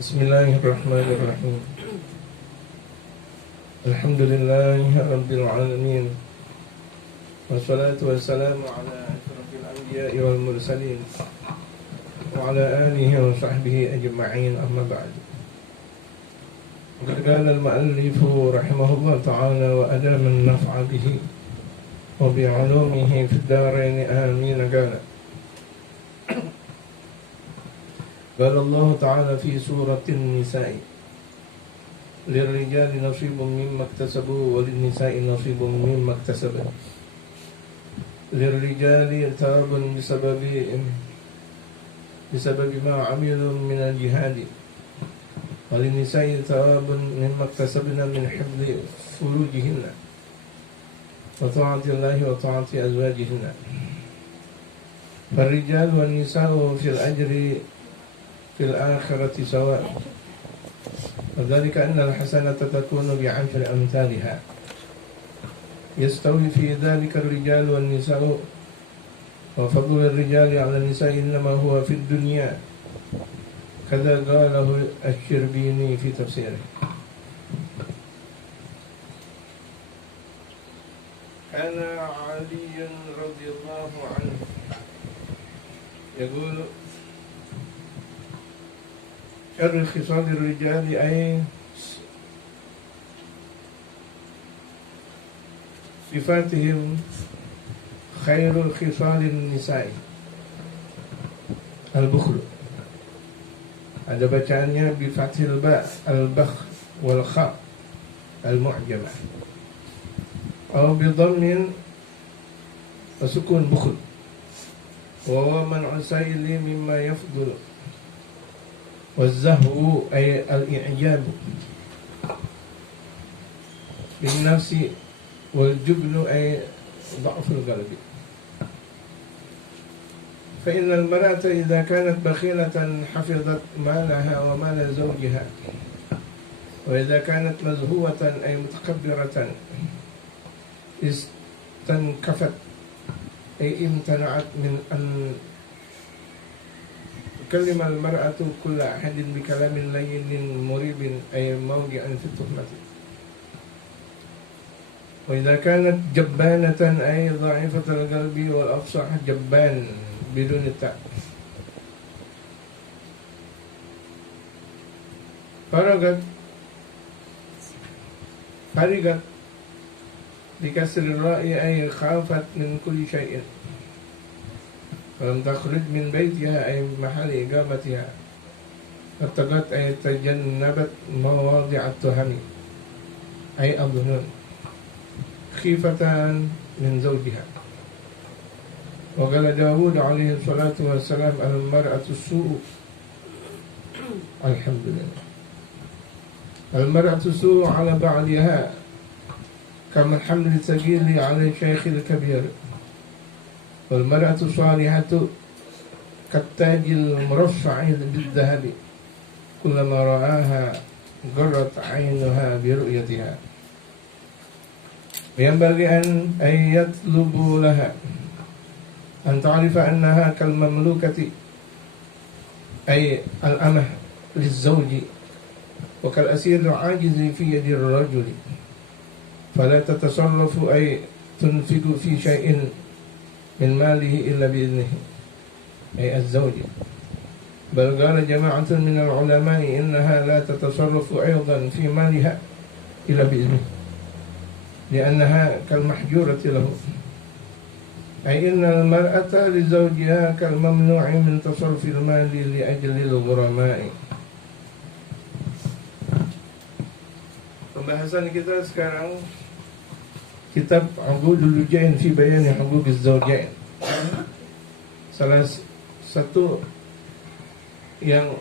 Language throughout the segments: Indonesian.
Bismillahirrahmanirrahim. Alhamdulillahi rabbil alamin. Wassalatu wassalamu ala asyrafil anbiya'i wal mursalin wa ala alihi wa sahbihi ajma'in, amma ba'd. Qad qala al-mu'allifu rahimahullah ta'ala wa adama an-naf'a bihi wa bi'ulumihi fid darain amin. قال الله تعالى في سورة النساء للرجال نصيب مما اكتسبوا وللنساء نصيب مما اكتسبن. للرجال ثواب بسبب ما عملوا من الجهاد، وللنساء ثواب مما اكتسبن من حفظ فروجهن وطاعة الله وطاعة أزواجهن. فالرجال والنساء في الأجر في الآخرة سواء، وذلك أن الحسنة تكون بعشر أمثالها، يستوي في ذلك الرجال والنساء. وفضل الرجال على النساء إنما هو في الدنيا، كذا قاله الشربيني في تفسيره. كان علي رضي الله عنه يقول: شر خصال الرجال أي صفاتهم خير خصال النساء البخل. Ada bacaannya bi fathil ba al-bakh wal kha al-mu'jamah, atau bi dhammin wa sukun bukhl, wa huwa man'u sayli mimma yafdul. والزهو أي الإعجاب بالنفس، والجبن أي ضعف القلب. فإن المرأة إذا كانت بخيلة حفظت مالها ومال زوجها، وإذا كانت مزهوة أي متكبرة استنكفت أي امتنعت من أن تكلم المرأة كل أحد بكلام لين مريب أي موضع في التهمة. وإذا كانت جبانة أي ضعيفة القلب، والأفصح جبان بدون التاء. فرقت بكسر الراء أي خافت من كل شيء، ولم تخرج من بيتها أي محل إقامتها. اتقت أي تجنبت مواضع التهم أي الظنون، خيفة من زوجها. وقال داود عليه الصلاة والسلام: المرأة السوء. الحمد لله. المرأة السوء على بعضها كما حمل الثقيل على الشيخ الكبير، والمرأة الصالحة كالتاج المرصع بالذهب، كلما رآها قرت عينها برؤيتها. وينبغي أن يطلب لها أن تعرف أنها كالمملوكة أي الأمة للزوج، وكالأسير العاجز في يد الرجل، فلا تتصرف أي تنفق في شيء من ماله إلا بإذنه أي الزوج. بل قال جماعة من العلماء إنها لا تتصرف أيضا في مالها إلا بإذنه، لأنها كالمحجورة له، أي إن المرأة لزوجها كالممنوع من تصرف المال لأجل الغرماء. Pembahasan kita sekarang kitab Uqudul Lujain fi Bayani Huquqiz Zawjain. Salah satu yang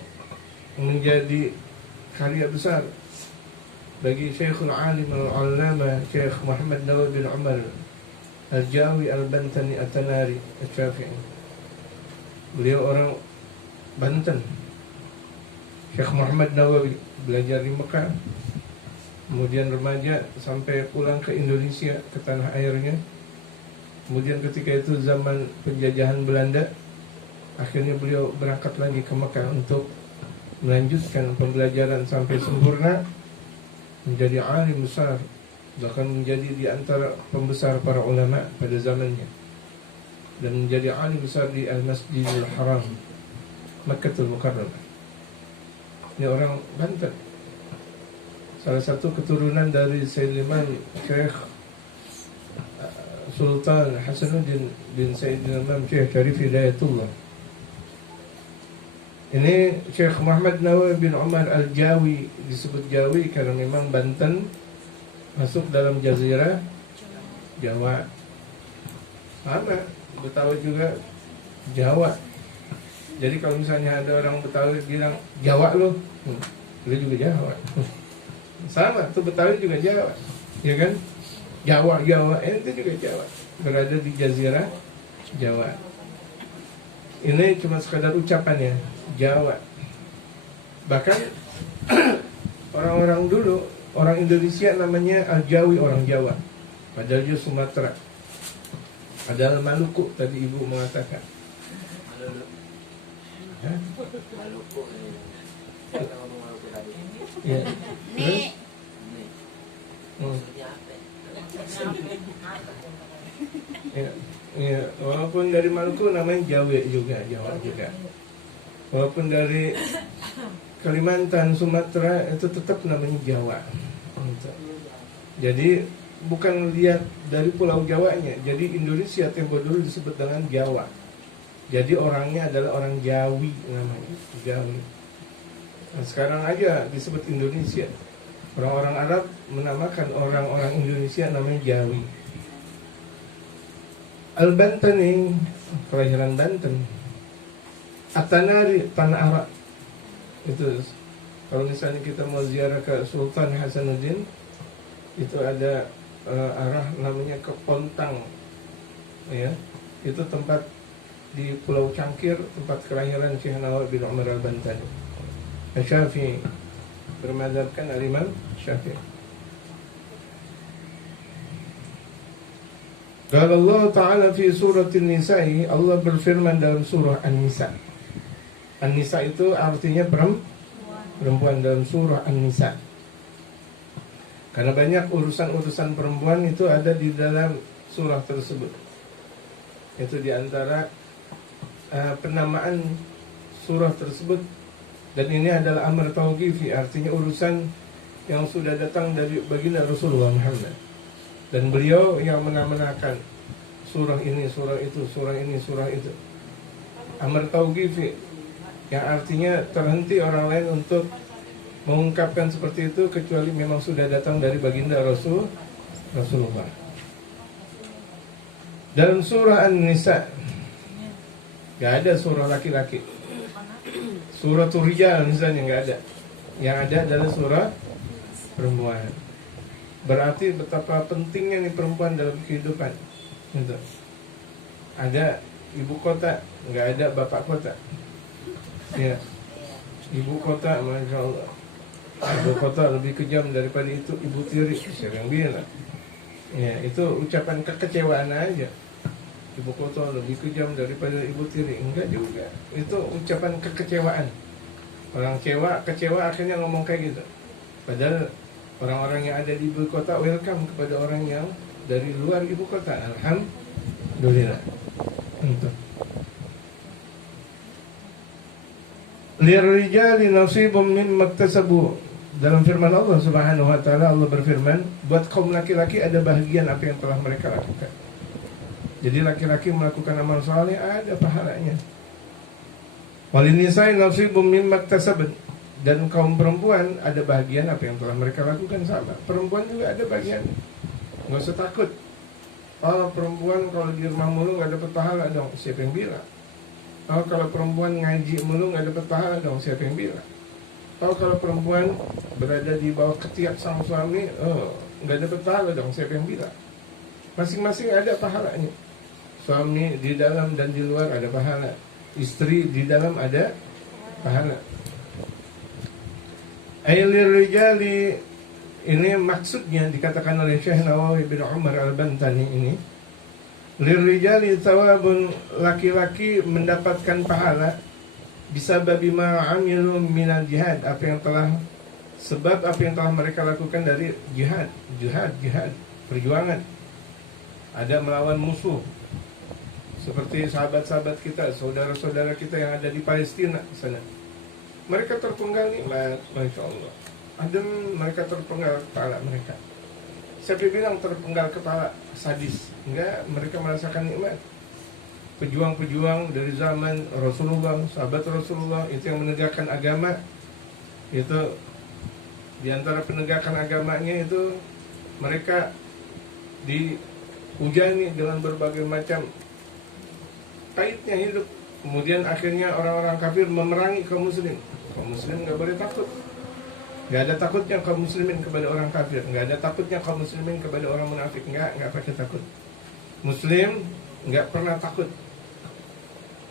menjadi karya besar bagi Syekhul Alim Al-Allama Syekh Muhammad Nawawi bin Umar Al-Jawi Al-Bantani At-Tanari Al-Syafi'i. Beliau orang Banten. Syekh Muhammad Nawawi belajar di Mekah, kemudian remaja sampai pulang ke Indonesia, ke tanah airnya. Kemudian ketika itu zaman penjajahan Belanda, akhirnya beliau berangkat lagi ke Mekah untuk melanjutkan pembelajaran sampai sempurna, menjadi alim besar, bahkan menjadi di antara pembesar para ulama pada zamannya, dan menjadi alim besar di Al-Masjidil Haram, Makkatul Mukarramah. Ini orang Banten, salah satu keturunan dari Sayyidina Syekh Sultan Hasanuddin bin Sayyidina Imam Syekh Syarif Hidayatullah. Ini Syekh Muhammad Nawawi bin Umar Al-Jawi, disebut Jawi karena memang Banten masuk dalam jazirah Jawa. Sama, Betawi juga Jawa. Jadi kalau misalnya ada orang Betawi bilang Jawa lu juga Jawa. Sama, tuh Betawi juga Jawa, ya kan? Jawa, itu juga Jawa, berada di jazirah Jawa. Ini cuma sekadar ucapannya, Jawa. Bahkan orang-orang dulu, orang Indonesia namanya Al-Jawi, orang Jawa. Padahal dia Sumatera, padahal Maluku, tadi ibu mengatakan. Maluku. Ya. Nih. Ya, walaupun dari Maluku namanya Jawa juga. Walaupun dari Kalimantan, Sumatera, itu tetap namanya Jawa. Jadi bukan lihat dari pulau Jawanya. Jadi Indonesia tempo dulu disebut dengan Jawa. Jadi orangnya adalah orang Jawi namanya, Jawi. Nah, sekarang aja disebut Indonesia. Orang-orang Arab menamakan orang-orang Indonesia namanya Jawi. Al-Bantani, kelahiran Banten. At-Tanari, Tanah Arak. Itu kalau misalnya kita mau ziarah ke Sultan Hasanuddin, itu ada arah namanya ke Pontang, ya. Itu tempat di Pulau Cangkir, tempat kelahiran Syekh Nawawi bin Umar Al-Bantani. Syafi'i, bermadzhabkan al-Imam Syafi'i. Qala Allah Ta'ala fi surah An-Nisa, Allah berfirman dalam surah An-Nisa. An-Nisa itu artinya perempuan dalam surah An-Nisa. Karena banyak urusan-urusan perempuan itu ada di dalam surah tersebut. Itu diantara penamaan surah tersebut. Dan ini adalah amr tauqifi, artinya urusan yang sudah datang dari baginda Rasulullah Muhammad. Dan beliau yang menamakan surah ini, surah itu, surah ini, surah itu. Amr tauqifi, yang artinya terhenti orang lain untuk mengungkapkan seperti itu kecuali memang sudah datang dari baginda Rasulullah. Dalam surah An-Nisa gak ada surah laki-laki. Surah Rijal misalnya gak ada. Yang ada adalah surah perempuan. Berarti betapa pentingnya nih perempuan dalam kehidupan. Gitu. Ada ibu kota, gak ada bapak kota. Ya. Ibu kota, Masya Allah. Ibu kota lebih kejam daripada itu ibu tiri. Siapa yang bilang? Ya, itu ucapan kekecewaan aja. Ibu kota lebih kejam daripada ibu tiri. Enggak juga. Itu ucapan kekecewaan. Orang kecewa akhirnya ngomong kayak gitu. Padahal orang-orang yang ada di ibu kota welcome kepada orang yang dari luar ibu kota. Alhamdulillah. Untuk Lirijali nasibum mimma iktasabu. Dalam firman Allah Subhanahu wa taala, Allah berfirman, buat kaum laki-laki ada bahagian apa yang telah mereka lakukan. Jadi laki-laki melakukan amal saleh ada pahalanya. Walinisai nasibum mimma iktasabat. Dan kaum perempuan ada bahagian apa yang telah mereka lakukan sama. Perempuan juga ada bagian. Enggak usah takut. Oh, perempuan kalau di rumah mulu enggak dapat pahala dong. Siapa yang bilang? Oh, kalau perempuan ngaji mulu enggak dapat pahala dong. Siapa yang bilang? Oh, kalau perempuan berada di bawah ketiak sang suami, oh, enggak dapat pahala dong. Siapa yang bilang? Masing-masing ada pahalanya. Suami di dalam dan di luar ada pahala. Istri di dalam ada pahala. Ailir rijali, ini maksudnya dikatakan oleh Syekh Nawawi bin Umar Al-Bantani ini. Lirijali thawabun, laki-laki mendapatkan pahala bisababi ma amilu minal jihad, sebab apa yang telah mereka lakukan dari jihad, perjuangan. Ada melawan musuh, seperti sahabat-sahabat kita, saudara-saudara kita yang ada di Palestina sana. Mereka terpenggal nikmat, Masya Allah. Ada mereka terpenggal kepala mereka. Siapa bilang terpenggal kepala sadis? Enggak, mereka merasakan nikmat. Pejuang-pejuang dari zaman Rasulullah, sahabat Rasulullah, itu yang menegakkan agama. Itu di antara penegakan agamanya itu mereka dihujani dengan berbagai macam pahitnya hidup. Kemudian akhirnya orang-orang kafir memerangi kaum muslim. Kaum muslim nggak boleh takut. Nggak ada takutnya kaum muslimin kepada orang kafir. Nggak ada takutnya kaum muslimin kepada orang munafik. Nggak pakai takut. Muslim nggak pernah takut.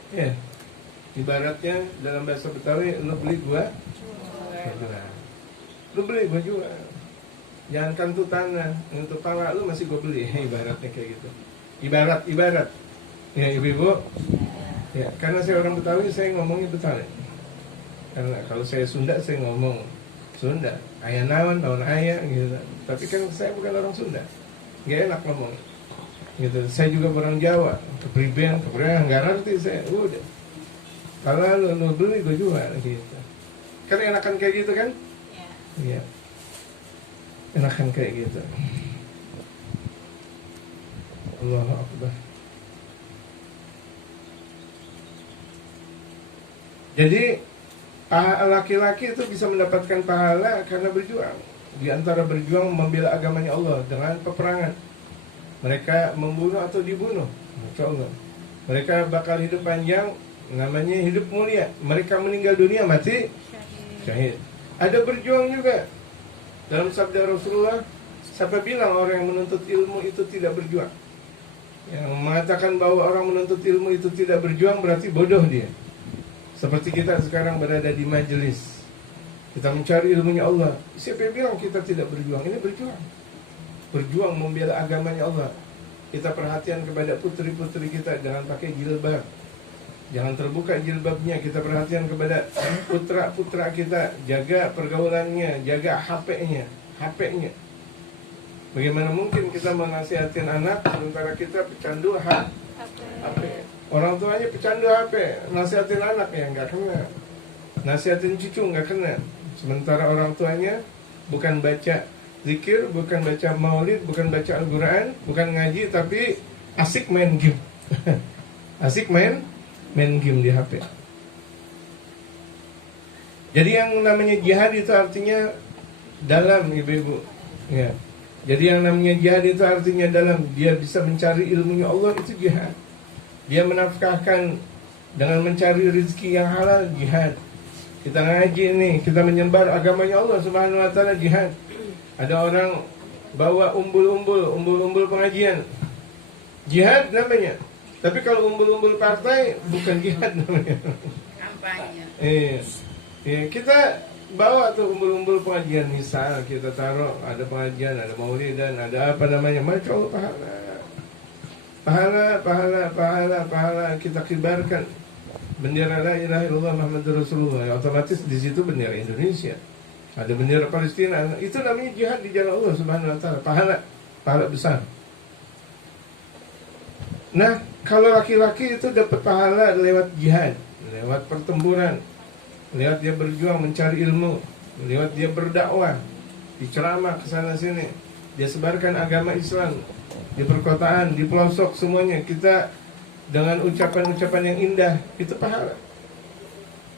Ya, ibaratnya dalam bahasa Betawi, lu beli gua jual. Lu beli gua jual. Jangankan tuh tanah, untuk tanah lu masih gua beli. Ibaratnya kayak gitu. Ibarat. Ya ibu-ibu. Ya, karena saya orang Betawi, saya ngomongnya Betawi. Karena kalau saya Sunda, saya ngomong Sunda. Ayah naon ayah gitu. Tapi kan saya bukan orang Sunda, nggak enak ngomong gitu. Saya juga orang Jawa, kepriben nggak ngerti saya. Udah, kalau lu beli gue jual gitu. Kan enakan kayak gitu kan? Iya. Enakan kayak gitu. Allahu Akbar. Jadi laki-laki itu bisa mendapatkan pahala karena berjuang. Di antara berjuang membela agamanya Allah dengan peperangan. Mereka membunuh atau dibunuh, Masya Allah. Mereka bakal hidup panjang, namanya hidup mulia. Mereka meninggal dunia mati syahid. Ada berjuang juga. Dalam sabda Rasulullah, siapa bilang orang yang menuntut ilmu itu tidak berjuang? Yang mengatakan bahwa orang menuntut ilmu itu tidak berjuang berarti bodoh dia. Seperti kita sekarang berada di majelis, kita mencari ilmunya Allah. Siapa yang bilang kita tidak berjuang? Ini berjuang. Berjuang membela agamanya Allah. Kita perhatian kepada putri-putri kita, jangan pakai jilbab, jangan terbuka jilbabnya. Kita perhatian kepada putra-putra kita, jaga pergaulannya, jaga HP-nya. Bagaimana mungkin kita menasihatin anak sementara kita pecandu HP? Orang tuanya pecandu HP, nasihatin anak ya nggak kena, nasihatin cucu nggak kena. Sementara orang tuanya bukan baca zikir, bukan baca maulid, bukan baca Al-Quran, bukan ngaji, tapi asik main game. Asik main game di HP. Jadi yang namanya jihad itu artinya dalam, ibu-ibu. Ya. Jadi yang namanya jihad itu artinya dalam. Dia bisa mencari ilmunya Allah, itu jihad. Dia menafkahkan dengan mencari rezeki yang halal, jihad. Kita ngaji nih, kita menyebar agamanya Allah Subhanahu wa taala, jihad. Ada orang bawa umbul-umbul pengajian, jihad namanya. Tapi kalau umbul-umbul partai bukan jihad namanya. Kampanye. Kita bawa tuh umbul-umbul pengajian, misal kita taruh ada pengajian, ada maulidan, ada apa namanya, Masya Allah, pahala kita kibarkan bendera la ilaha illallah Muhammadur Rasulullah. Ya, otomatis di situ bendera Indonesia, ada bendera Palestina. Itu namanya jihad di jalan Allah Subhanahu wa taala, pahala besar. Nah, kalau laki-laki itu dapat pahala lewat jihad, lewat pertempuran, lewat dia berjuang mencari ilmu, lewat dia berdakwah, diceramah ke sana sini, dia sebarkan agama Islam di perkotaan, di pelosok, semuanya kita dengan ucapan-ucapan yang indah, itu pahala.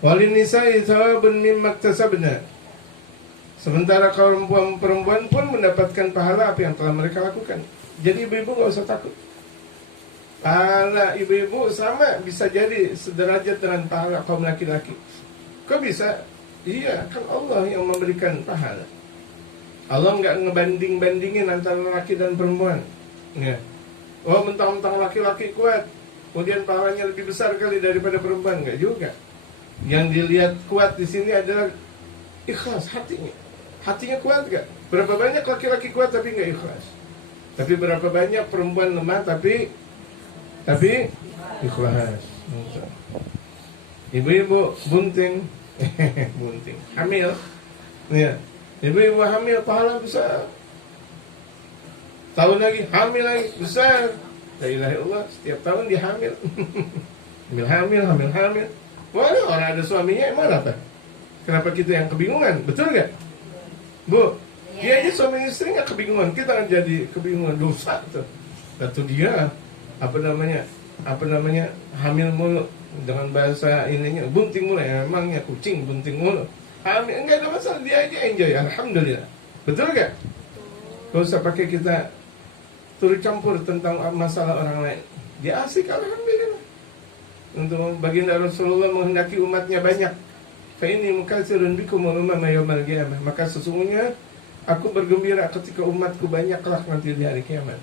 Walin nisa'i thawabun mimma iktasabna. Sementara kaum perempuan pun mendapatkan pahala apa yang telah mereka lakukan. Jadi ibu-ibu gak usah takut. Pahala ibu-ibu sama bisa jadi sederajat dengan pahala kaum laki-laki. Kok bisa? Iya, kan Allah yang memberikan pahala. Allah nggak ngebanding-bandingin antara laki dan perempuan. Ya. Oh, mentang-mentang laki-laki kuat, kemudian pahalanya lebih besar kali daripada perempuan, nggak juga. Yang dilihat kuat di sini adalah ikhlas hatinya. Hatinya kuat nggak? Berapa banyak laki-laki kuat tapi nggak ikhlas? Tapi berapa banyak perempuan lemah tapi ikhlas. Ibu-ibu bunting, bunting, hamil, ya. Ibu-ibu hamil pahala besar. Tahun lagi hamil lagi besar. La ilaha illallah, setiap tahun dia hamil. hamil. Waduh, orang ada suaminya emang apa? Kenapa kita yang kebingungan? Betul nggak? Bu, dia aja suami istri nggak kebingungan, kita kan jadi kebingungan, dosa tuh. Satu dia apa namanya hamil mulu, dengan bahasa ininya bunting mulu, emangnya kucing bunting mulu. Hamil enggak ada masalah, dia aja enjoy, alhamdulillah. Betul nggak? Gak usah pakai kita turut campur tentang masalah orang lain. Dia asik, alhamdulillah. Untuk baginda Rasulullah menghendaki umatnya banyak. Fa inni mukatsirun bikum umama yaumil qiyamah. Maka sesungguhnya aku bergembira ketika umatku banyaklah nanti di hari kiamat.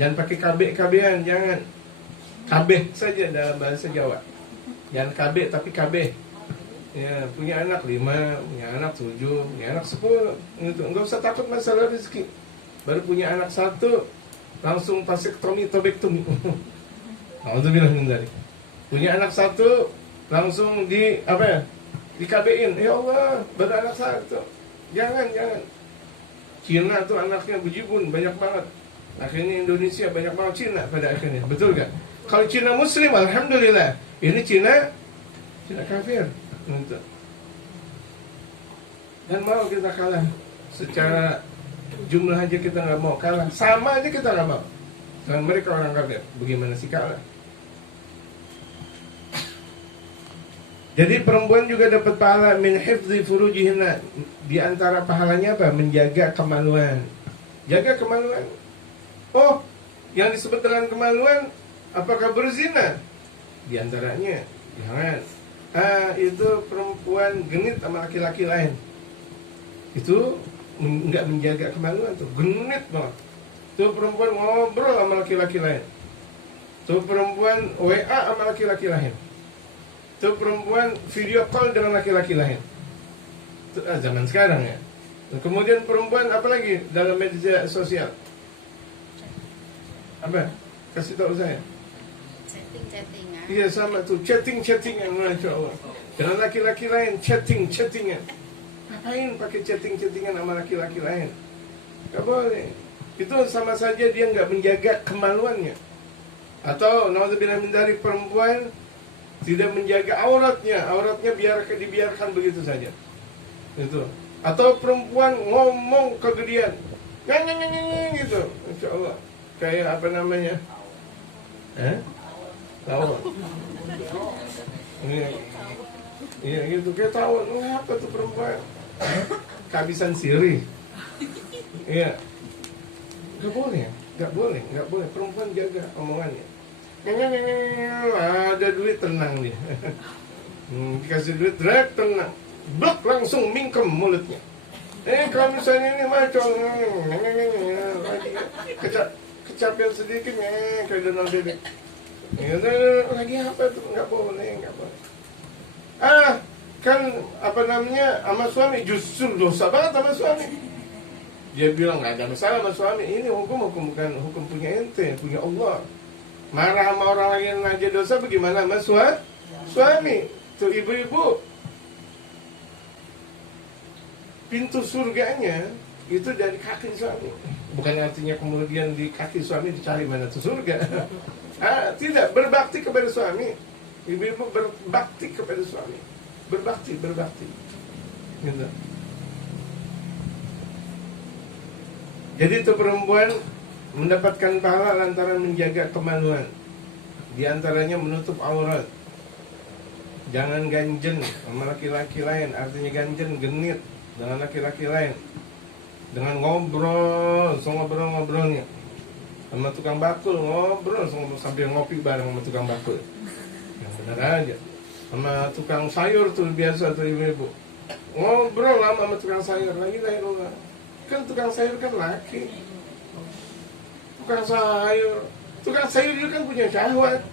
Jangan pakai KB-an, jangan. KB saja dalam bahasa Jawa. Jangan KB tapi KB. Ya, punya anak 5, punya anak 7, punya anak 10. Itu enggak usah takut masalah rezeki. Baru punya anak 1 langsung vasektomi, tobektomi. Alhamdulillah min dzalik. Punya anak 1 langsung di apa ya? Di KB-in. Ya Allah, baru anak 1. Jangan. Cina tuh anaknya bejibun banyak banget. Akhirnya Indonesia banyak banget Cina pada akhirnya. Betul gak? Kalau Cina Muslim, alhamdulillah. Ini Cina kafir. Untuk. Dan mau kita kalah secara jumlah aja kita nggak mau kalah, sama aja kita nggak mau. Dan mereka orang kafir, bagaimana sih kalah? Jadi perempuan juga dapat pahala min hifdzi furujihinna. Di antara pahalanya apa? Menjaga kemaluan. Jaga kemaluan. Oh, yang disebut dengan kemaluan apakah berzina? Di antaranya jangan. Itu perempuan genit sama laki-laki lain. Itu enggak menjaga kemaluan tuh, genit banget. Tuh perempuan ngobrol sama laki-laki lain. Tuh perempuan WA sama laki-laki lain. Tuh perempuan video call dengan laki-laki lain. Itu zaman sekarang ya. Kemudian perempuan apa lagi dalam media sosial? Apa? Kasih tahu saya. Chatting-chattingan. Iya sama tuh, chattingan, Masya Allah. Dengan laki-laki lain, chattingan. Ngapain pakai chattingan sama laki-laki lain? Gak boleh. Itu sama saja dia nggak menjaga kemaluannya. Atau naudzubillah min dzalik, perempuan tidak menjaga auratnya dibiarkan begitu saja. Itu. Atau perempuan ngomong kegedean, gitu, Insya Allah. Kayak apa namanya? Tawon. Iya gitu, kayak tawon. Apa tuh perempuan? Kehabisan sirih. Iya. Gak boleh. Perempuan jaga omongannya. Ada duit tenang dia. Dikasih duit drag tenang. Blok langsung mingkem mulutnya. Kalau misalnya ini macam kecapean sedikit kayak Donald Bebek. Lagi apa tuh? Nggak boleh. Kan apa namanya sama suami justru dosa banget sama suami. Dia bilang nggak ada masalah sama suami. Ini hukum bukan hukum punya ente, punya Allah. Marah sama orang lain aja dosa, bagaimana sama suami? Tuh ibu-ibu, pintu surganya itu dari kaki suami. Bukan artinya kemudian di kaki suami dicari mana tuh surga. Tidak, berbakti kepada suami. Ibu-ibu berbakti kepada suami. Berbakti. Gitu. Jadi itu perempuan mendapatkan pahala lantaran menjaga kemaluan. Di antaranya menutup aurat. Jangan ganjen sama laki-laki lain. Artinya ganjen, genit dengan laki-laki lain. Dengan ngobrolnya sama tukang bakul, sambil ngopi bareng sama tukang bakul. Yang benar aja. Sama tukang sayur tuh biasa tuh ibu-ibu. Ngobrol lama sama tukang sayur lagi lah. Kan tukang sayur kan laki. Tukang sayur itu kan punya syahwat.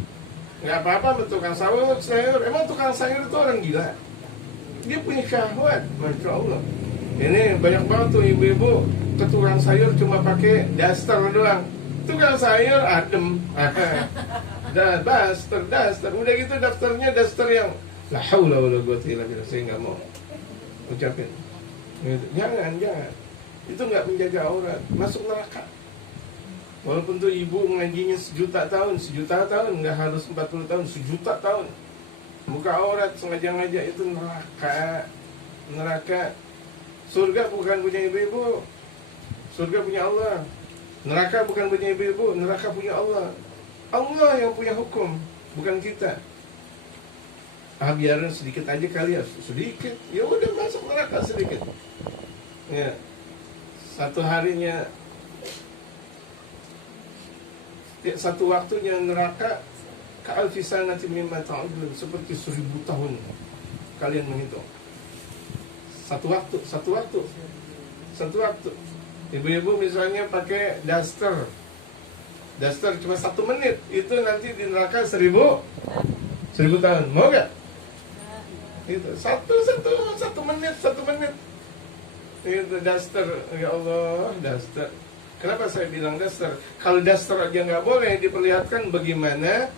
Gak apa-apa sama tukang sayur. Emang tukang sayur itu orang gila. Dia punya syahwat, Masya Allah. Ini banyak banget tuh ibu-ibu ke tukang sayur cuma pakai daster doang. Tukang sayur adem. Daster. Udah gitu daster yang La haula wala quwwata illa billah. Saya nggak mau ucapin. Gitu. Jangan. Itu nggak menjaga aurat, masuk neraka. Walaupun tuh ibu ngajinya sejuta tahun, nggak harus 40 tahun, sejuta tahun. Buka aurat sengaja-ngaja itu neraka. Surga bukan punya ibu-ibu, surga punya Allah. Neraka bukan punya ibu-ibu, neraka punya Allah. Allah yang punya hukum, bukan kita. Biarin sedikit aja kali ya, sedikit. Ya udah masuk neraka sedikit. Ya, satu harinya, satu waktunya neraka ka'alfi sanati mimma ta'udun, seperti 1000 tahun kalian menghitung. Satu waktu. Ibu-ibu misalnya pakai daster cuma 1 menit, itu nanti di neraka 1000 tahun. Mau gak? Itu satu menit. Itu daster. Ya Allah, daster. Kenapa saya bilang daster? Kalau daster aja nggak boleh diperlihatkan, bagaimana?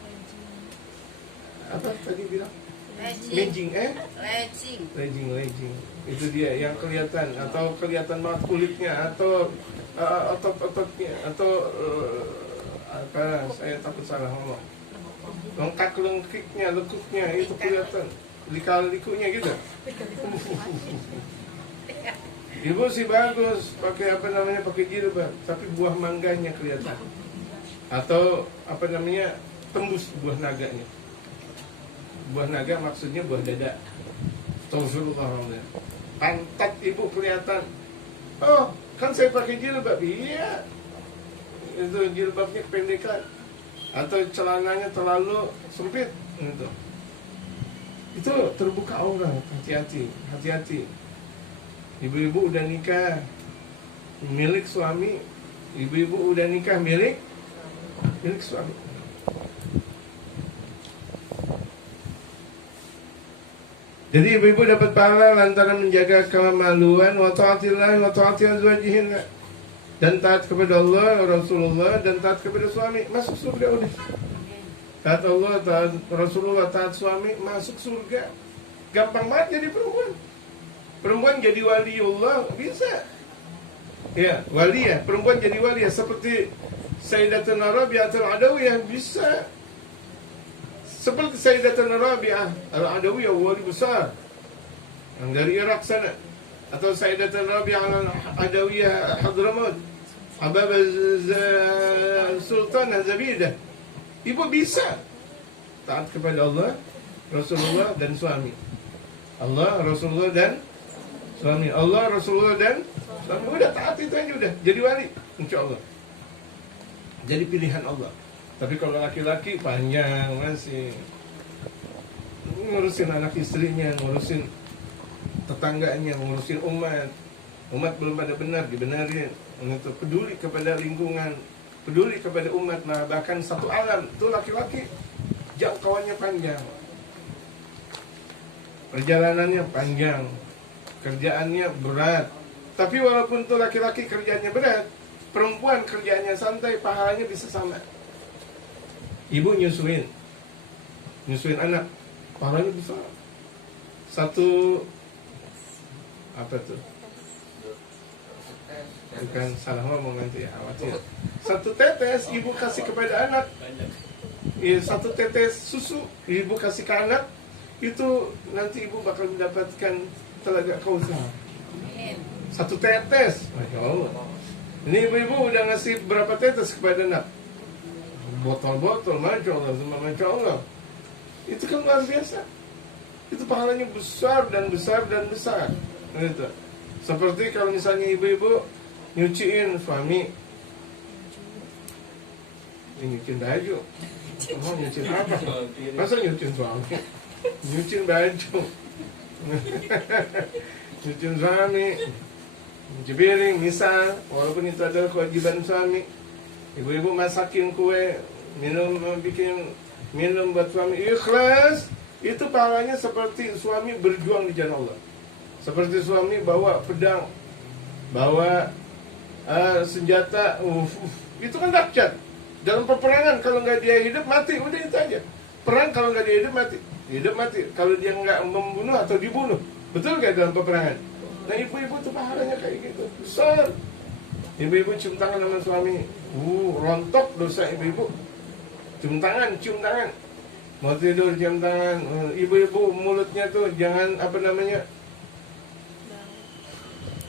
Apa tadi bilang? Legging. Legging. Itu dia yang kelihatan, atau kelihatan banget kulitnya, atau otot-ototnya, atau apa? Saya takut salah ngomong. Lekuknya itu kelihatan. Lika-likunya gitu. Ibu sih bagus pakai pakai jilbab, tapi buah mangganya kelihatan. Atau tembus buah naganya. Buah naga maksudnya buah dada. Astagfirullahaladzim. Pantat ibu kelihatan. Oh, kan saya pakai jilbab. Iya. Itu jilbabnya kependekan. Atau celananya terlalu sempit gitu. Itu terbuka aurat. Hati-hati. Ibu-ibu udah nikah milik suami, ibu-ibu udah nikah milik suami. Jadi ibu-ibu dapat pahala lantaran menjaga kemaluan, wa ta'atillah wa ta'ati azwajihin, dan taat kepada Allah, Rasulullah, dan taat kepada suami, masuk surga udah. Taat Allah, taat Rasulullah, taat suami, masuk surga. Gampang banget jadi perempuan. Perempuan jadi waliullah bisa. Ya, waliyah, perempuan jadi waliyah seperti Sayyidatuna Rabi'ah al-Adawiyah bisa. Seperti Sayyidatuna Rabi'ah al-Adawiyah, wali besar yang dari Irak sana. Atau Sayyidatuna Rabi'ah al-Adawiyah Hadramaut, Habab Sultan Zabidah. Ibu bisa taat kepada Allah, Rasulullah, dan suami. Allah, Rasulullah, dan suami. Allah, Rasulullah, dan suami. Udah taat itu aja udah. Jadi wali, insya Allah. Jadi pilihan Allah. Tapi kalau laki-laki panjang masih ngurusin anak istrinya, ngurusin tetangganya, ngurusin umat. Umat belum pada benar, dibenarin. Untuk peduli kepada lingkungan, peduli kepada umat, nah bahkan satu alam. Itu laki-laki jangkauannya panjang, perjalanannya panjang, kerjaannya berat. Tapi walaupun tuh laki-laki kerjaannya berat, perempuan kerjaannya santai, pahalanya bisa sama. Ibu nyusuin anak, pahalanya bisa. Satu apa tuh? Bukan salah ngomong nanti ya, khawatir. Satu tetes ibu kasih kepada anak, satu tetes susu ibu kasih ke anak, itu nanti ibu bakal mendapatkan telaga Kautsar. Satu tetes, Masya Allah. Ini ibu-ibu udah ngasih berapa tetes kepada anak? Botol-botol, Masya Allah, semua Masya Allah. Itu kan luar biasa. Itu pahalanya besar dan besar dan besar. Gitu. Seperti kalau misalnya ibu-ibu nyuciin suami, nyuciin baju. Oh, nyuciin apa? Masa nyuciin suami? Nyuciin baju. Nyuciin suami, nyuci piring, misal, walaupun itu adalah kewajiban suami. Ibu-ibu masakin kue, bikin minum buat suami, ikhlas. Itu pahalanya seperti suami berjuang di jalan Allah. Seperti suami bawa pedang, bawa senjata, itu kan dahsyat. Dalam peperangan kalau nggak dia hidup mati, udah itu aja. Perang kalau nggak dia hidup mati. hidup mati. Kalau dia nggak membunuh atau dibunuh, betul nggak dalam peperangan? Nah ibu-ibu tuh pahalanya kayak gitu besar. Ibu-ibu cium tangan sama suami, rontok dosa ibu-ibu. Cium tangan. Mau tidur cium tangan. Ibu-ibu mulutnya tuh jangan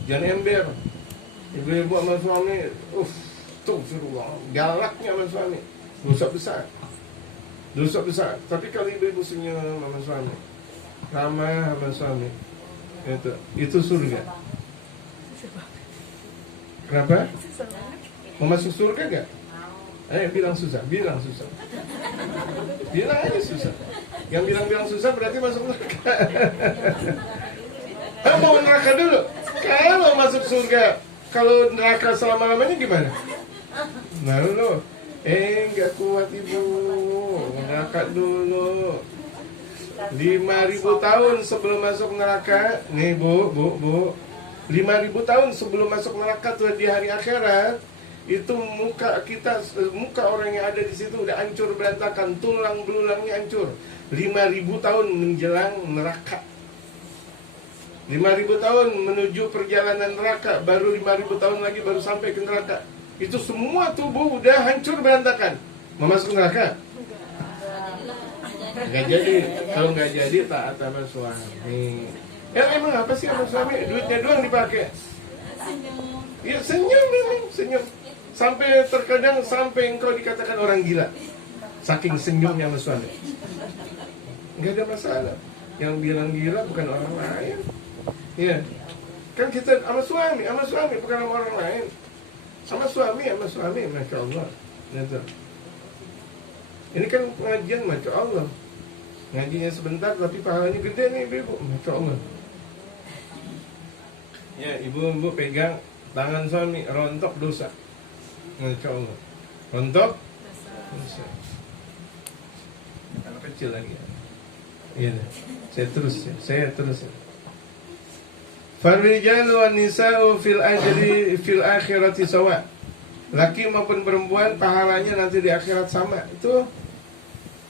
jangan ember. Ibu-ibu sama suami, tuh suruh galaknya sama suami, dosa besar. Tapi kalau ibu-ibu senyum sama suami, ramah sama suami, itu surga. Kenapa? Mau masuk surga gak? Ayo bilang susah. Bilang aja susah. Yang bilang susah berarti masuk neraka. Mau neraka dulu. Kalau masuk surga, kalau neraka selama-lamanya gimana? Nah lu, nggak kuat ibu, neraka dulu. 5.000 tahun sebelum masuk neraka, nih bu, 5.000 tahun sebelum masuk neraka tuh di hari akhirat, itu muka orang yang ada di situ udah hancur berantakan, tulang belulangnya hancur. 5.000 tahun menjelang neraka. 5.000 tahun menuju perjalanan neraka, baru 5.000 tahun lagi baru sampai ke neraka. Itu semua tubuh udah hancur berantakan. Mau masuk neraka? Nggak jadi. Kalau nggak jadi taat sama suami. Ya emang apa sih sama suami? Duitnya doang dipakai. Ya senyum. Terkadang sampai engkau dikatakan orang gila, saking senyumnya sama suami. Nggak ada masalah. Yang bilang gila bukan orang lain. Ya, kan kita sama suami bukan sama orang lain. Sama suami, masya Allah. Gitu. Ini kan pengajian, masya Allah. Ngajinya sebentar tapi pahalanya gede nih ibu, masya Allah. Ya, ibu pegang tangan suami, rontok dosa, masya Allah. Rontok dosa. Anak kecil lagi. Iya, saya terus. Farrijalu wan nisa'u fil akhirati sawa. Laki maupun perempuan pahalanya nanti di akhirat sama. Itu.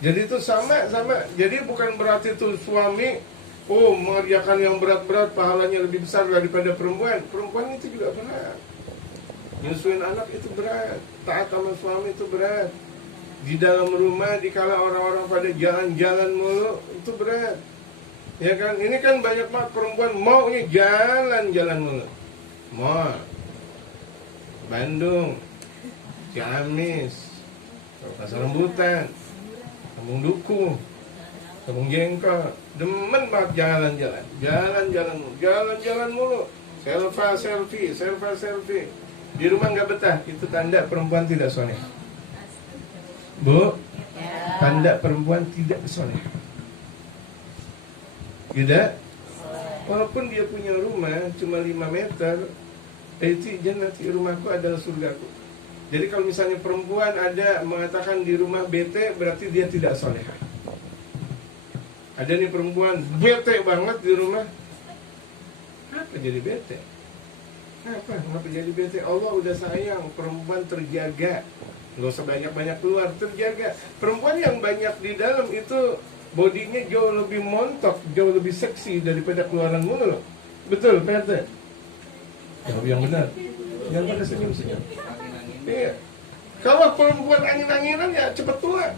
Jadi itu sama. Jadi bukan berarti itu suami mengerjakan yang berat-berat pahalanya lebih besar daripada perempuan. Perempuan itu juga berat. Nyusuin anak itu berat. Taat sama suami itu berat. Di dalam rumah dikala orang-orang pada jalan-jalan mulu itu berat. Ya kan, ini kan banyak banget perempuan maunya jalan-jalan mulu. Mau Bandung, Ciamis, Pasar Rambutan, Kampung Duku, Kampung Jengkol, demen banget jalan-jalan mulu. Selfie. Di rumah nggak betah, itu tanda perempuan tidak soleh. Bu, tanda perempuan tidak soleh. Tidak. Walaupun dia punya rumah cuma 5 meter, itu jannati, rumahku adalah surgaku. Jadi kalau misalnya perempuan ada mengatakan di rumah bete, berarti dia tidak soleh. Ada nih perempuan bete banget di rumah. Kenapa jadi bete? Kenapa jadi bete? Allah udah sayang, perempuan terjaga. Nggak usah banyak-banyak keluar, terjaga. Perempuan yang banyak di dalam itu bodinya jauh lebih montok, jauh lebih seksi daripada keluaran mulu loh. Betul, kata. Jawab yang benar. Jangan pada senyum-senyum. Iya. Kalau perempuan angin-anginan ya cepet tua.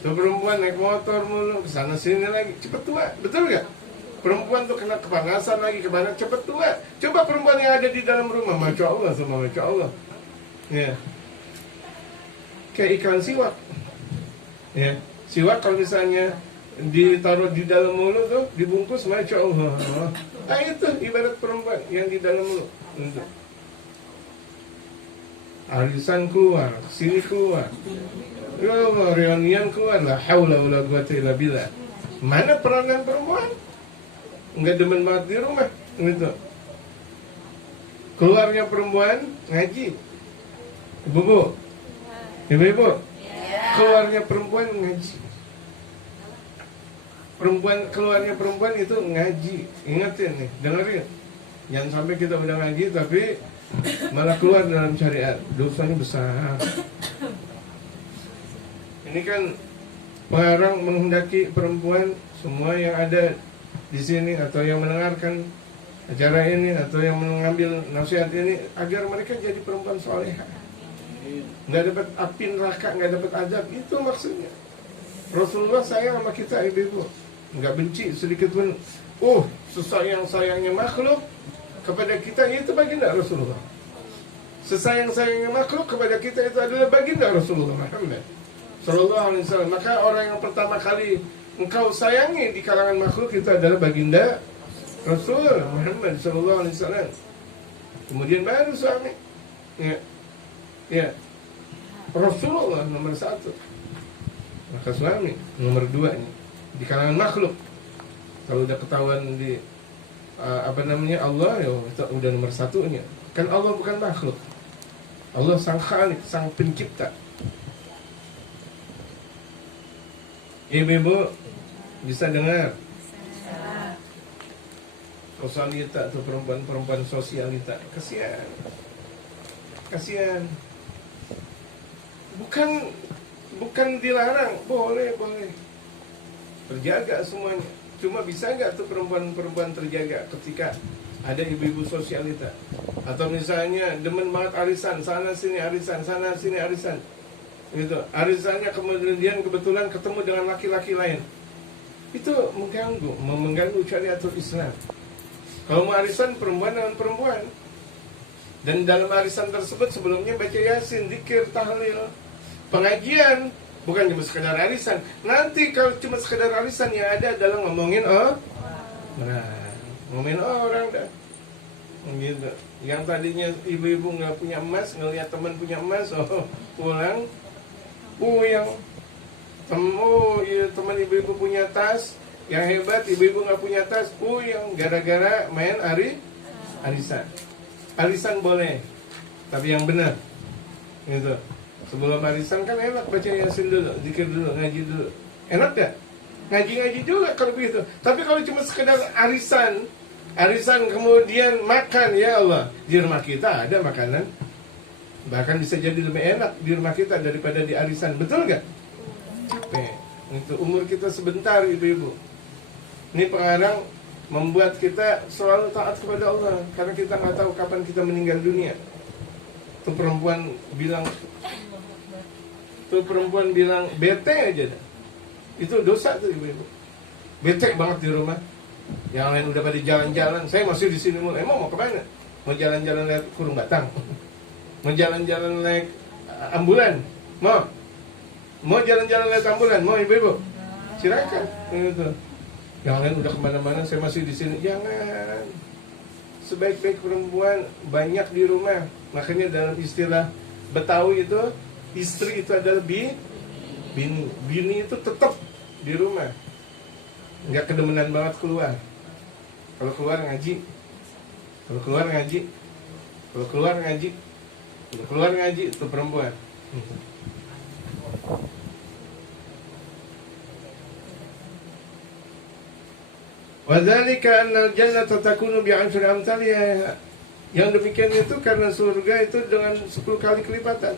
Tuh perempuan naik motor mulu, kesana sini lagi, cepet tua. Betul gak? Perempuan tuh kena kepanasan lagi, cepet tua. Coba perempuan yang ada di dalam rumah, masya Allah, semua masya Allah. Ya. Kayak iklan siwak. Ya. Siwak kalau misalnya ditaruh di dalam mulut tuh, dibungkus, masya Allah. Nah itu ibarat perempuan yang di dalam mulut. Arisan keluar, sini keluar. Ya Allah, reunian keluar. La haula wala quwata illa billah. Mana peranan perempuan? Enggak demen banget di rumah. Gitu. Keluarnya perempuan ngaji. Ibu-ibu. Ibu-ibu. Keluarnya perempuan ngaji. Keluarnya perempuan itu ngaji. Ingatin nih, dengerin. Jangan sampai kita udah ngaji tapi malah keluar dalam syariat. Dosanya besar. Ini kan pengarang menghendaki perempuan semua yang ada di sini atau yang mendengarkan acara ini atau yang mengambil nasihat ini agar mereka jadi perempuan soleha, nggak dapat api neraka, nggak dapat azab. Itu maksudnya. Rasulullah sayang sama kita ibu-ibu, nggak benci sedikit pun. Sesayang-sayangnya makhluk kepada kita itu baginda Rasulullah. Sesayang-sayangnya makhluk kepada kita itu adalah baginda Rasulullah Muhammad Sallallahu Alaihi Wasallam. Maka orang yang pertama kali engkau sayangi di kalangan makhluk itu adalah baginda Rasul Muhammad Sallallahu Alaihi Wasallam. Kemudian baru suami. Ya. Rasulullah nomor 1. Maka suami nomor 2 nih di kalangan makhluk. Kalau udah ketahuan di Allah ya itu udah nomor 1-nya. Kan Allah bukan makhluk. Allah sang Khalik, sang pencipta. Ibu-ibu bisa dengar? Sosialita atau perempuan-perempuan sosialita. Kasihan. Bukan dilarang, boleh. Terjaga semuanya. Cuma bisa nggak tuh perempuan-perempuan terjaga ketika ada ibu-ibu sosialita? Atau misalnya demen banget arisan, sana sini arisan. Gitu. Arisannya kemudian kebetulan ketemu dengan laki-laki lain. Itu mengganggu syariatul Islam. Kalau mau arisan perempuan dengan perempuan. Dan dalam arisan tersebut sebelumnya baca Yasin, zikir, tahlil, pengajian, bukan cuma sekedar arisan. Nanti kalau cuma sekedar arisan yang ada adalah ngomongin orang dah. Gitu. Yang tadinya ibu-ibu nggak punya emas, ngelihat teman punya emas, pulang, teman ibu-ibu punya tas yang hebat, ibu-ibu nggak punya tas, yang gara-gara main arisan. Arisan boleh, tapi yang benar, gitu. Sebelum arisan kan enak baca Yasin dulu, zikir dulu, ngaji dulu. Enak gak? Ngaji juga kalau begitu. Tapi kalau cuma sekedar arisan kemudian makan, ya Allah, di rumah kita ada makanan. Bahkan bisa jadi lebih enak di rumah kita daripada di arisan. Betul gak? Capek. Itu umur kita sebentar ibu-ibu. Ini pengarang membuat kita selalu taat kepada Allah karena kita nggak tahu kapan kita meninggal dunia. Tuh perempuan bilang bete aja dah. Itu dosa tuh ibu-ibu. Bete banget di rumah. Yang lain udah pada jalan-jalan, saya masih di sini mulu. Emang mau kemana? Mau jalan-jalan naik kurung batang? Mau jalan-jalan naik ambulan? Mau jalan-jalan naik ambulan? Mau ibu-ibu? Silakan. Gitu. Yang lain udah kemana-mana, saya masih di sini. Jangan. Sebaik-baik perempuan banyak di rumah. Makanya dalam istilah Betawi itu, istri itu adalah bini. Bini itu tetap di rumah. Nggak kedemenan banget keluar. Kalau keluar ngaji. Kalau keluar ngaji itu perempuan. Wadzalika annal jannata takunu bi'ashri amsalha. Yang demikian itu karena surga itu dengan 10 kali kelipatan.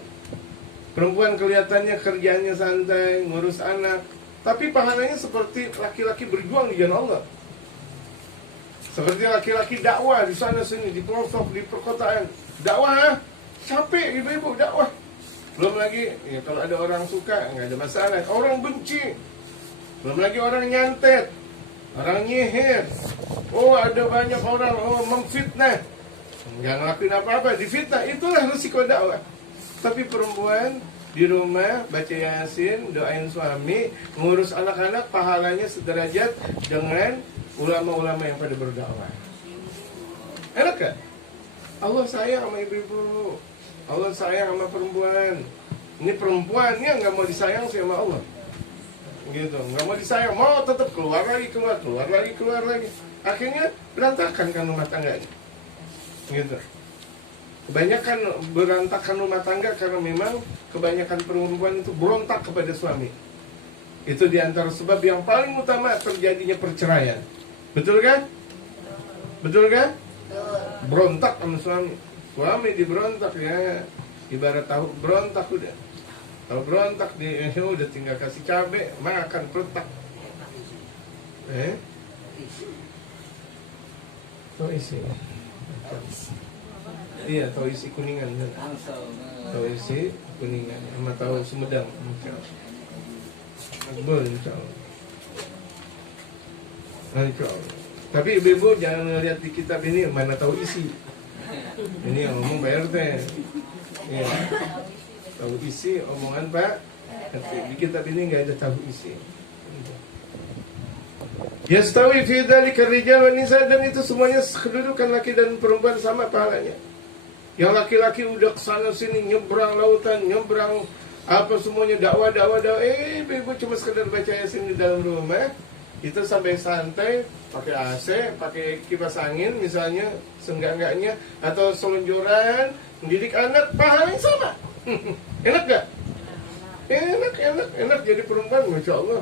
Perempuan kelihatannya kerjanya santai, ngurus anak, tapi pahalanya seperti laki-laki berjuang di jalan Allah. Seperti laki-laki dakwah di sana sini, di pelosok, di perkotaan. Dakwah, capek ibu-ibu dakwah. Belum lagi, ya kalau ada orang suka, nggak ada masalah. Orang benci. Belum lagi orang nyantet, orang nyihir. Ada banyak orang memfitnah. Nggak ngelakuin apa-apa, difitnah. Itulah risiko dakwah. Tapi perempuan di rumah baca Yasin, doain suami, ngurus anak-anak, pahalanya sederajat dengan ulama-ulama yang pada berdakwah. Enak gak? Allah sayang sama ibu-ibu. Allah sayang sama perempuan. Ini perempuannya nggak mau disayang sama Allah. Gitu, nggak mau disayang, mau tetap keluar lagi. Akhirnya berantakan kan rumah tangganya. Gitu. Kebanyakan berantakan rumah tangga karena memang kebanyakan perempuan itu berontak kepada suami. Itu diantara sebab yang paling utama terjadinya perceraian. Betul kan? Berontak sama suami. Suami diberontak ya. Ibarat tahu berontak udah. Kalau berontak udah tinggal kasih cabai, makan peletak. Tahu isi. Iya, tahu isi Kuningan. Tahu isi Kuningan sama tahu Sumedang. Akbar insyaallah. Tapi ibu-ibu jangan lihat di kitab ini mana tahu isi. Ini yang ngomong Pak RT. Ya. Tahu isi omongan Pak RT. Di kitab ini nggak ada tahu isi. Yastawi fi dzalika ar-rijal wan nisa, dan itu semuanya kedudukan laki dan perempuan sama pahalanya. Yang laki-laki udah kesana sini nyebrang lautan, nyebrang apa semuanya dakwah. Ibu cuma sekedar baca Yasin di dalam rumah. Itu sampai santai, pakai AC, pakai kipas angin misalnya, seenggak-enggaknya, atau selonjoran, mendidik anak, pahalanya sama. Enak gak? Enak jadi perempuan, Masya Allah.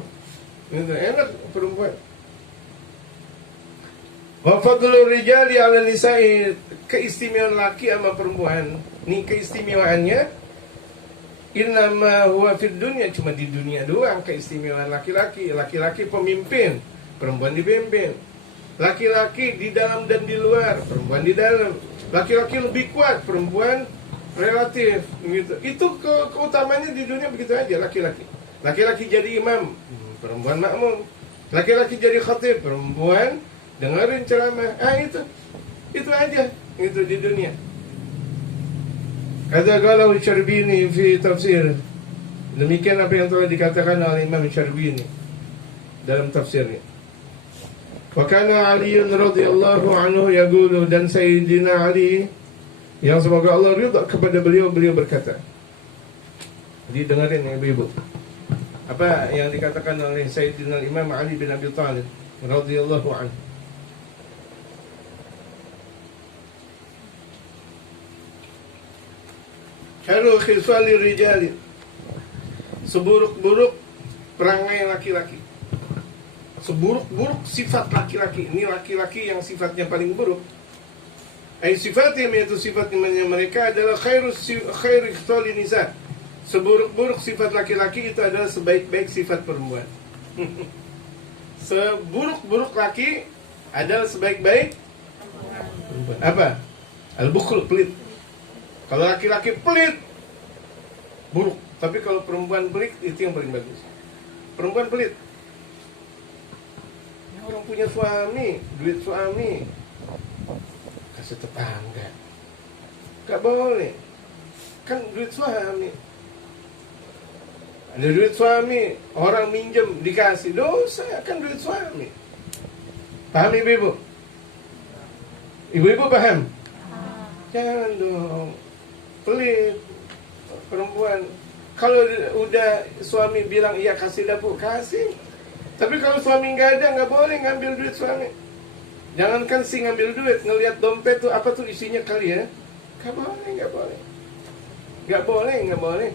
Enak perempuan. Wa fadlur rijali 'ala nisa'i, keistimewaan laki sama perempuan. Nih keistimewaannya, innama huwa fid dunya, cuma di dunia doang keistimewaan laki-laki. Laki-laki pemimpin, perempuan dipimpin. Laki-laki di dalam dan di luar, perempuan di dalam. Laki-laki lebih kuat, perempuan relatif gitu. Itu keutamaannya di dunia begitu aja. Laki-laki jadi imam, perempuan makmum. Laki-laki jadi khatib, perempuan dengerin ceramah. Itu aja gitu di dunia. Kata kalau Syarbini fi tafsir. Demikian apa yang telah dikatakan oleh Imam Syarbini dalam tafsirnya. Wa kana Ali radhiyallahu anhu yaqulu, dan Sayyidina Ali yang semoga Allah ridha kepada beliau berkata. Jadi dengerin ya ibu-ibu. Apa yang dikatakan oleh Sayyidina Imam Ali bin Abi Thalib radhiyallahu anhu. Haru khisali rijali, seburuk-buruk perangai laki-laki, seburuk-buruk sifat laki-laki. Ini laki-laki yang sifatnya paling buruk. Sifatnya, yaitu sifatnya mereka adalah khairi khisali nisa. Seburuk-buruk sifat laki-laki itu adalah sebaik-baik sifat perempuan. Seburuk-buruk laki adalah sebaik-baik apa? Al-bukhl, pelit. Kalau laki-laki pelit, buruk. Tapi kalau perempuan pelit, itu yang paling bagus. Perempuan pelit. Ya, orang punya suami, duit suami, kasih tetangga. Gak boleh. Kan duit suami. Ada duit suami, orang minjem, dikasih. Dosa, kan duit suami. Paham ibu-ibu? Ibu-ibu paham? Jangan dong pelit perempuan. Kalau udah suami bilang iya kasih dapur, kasih. Tapi kalau suami nggak ada, nggak boleh ngambil duit suami. Jangankan sih ngambil duit, ngelihat dompet tuh apa tuh isinya kali ya. Nggak boleh.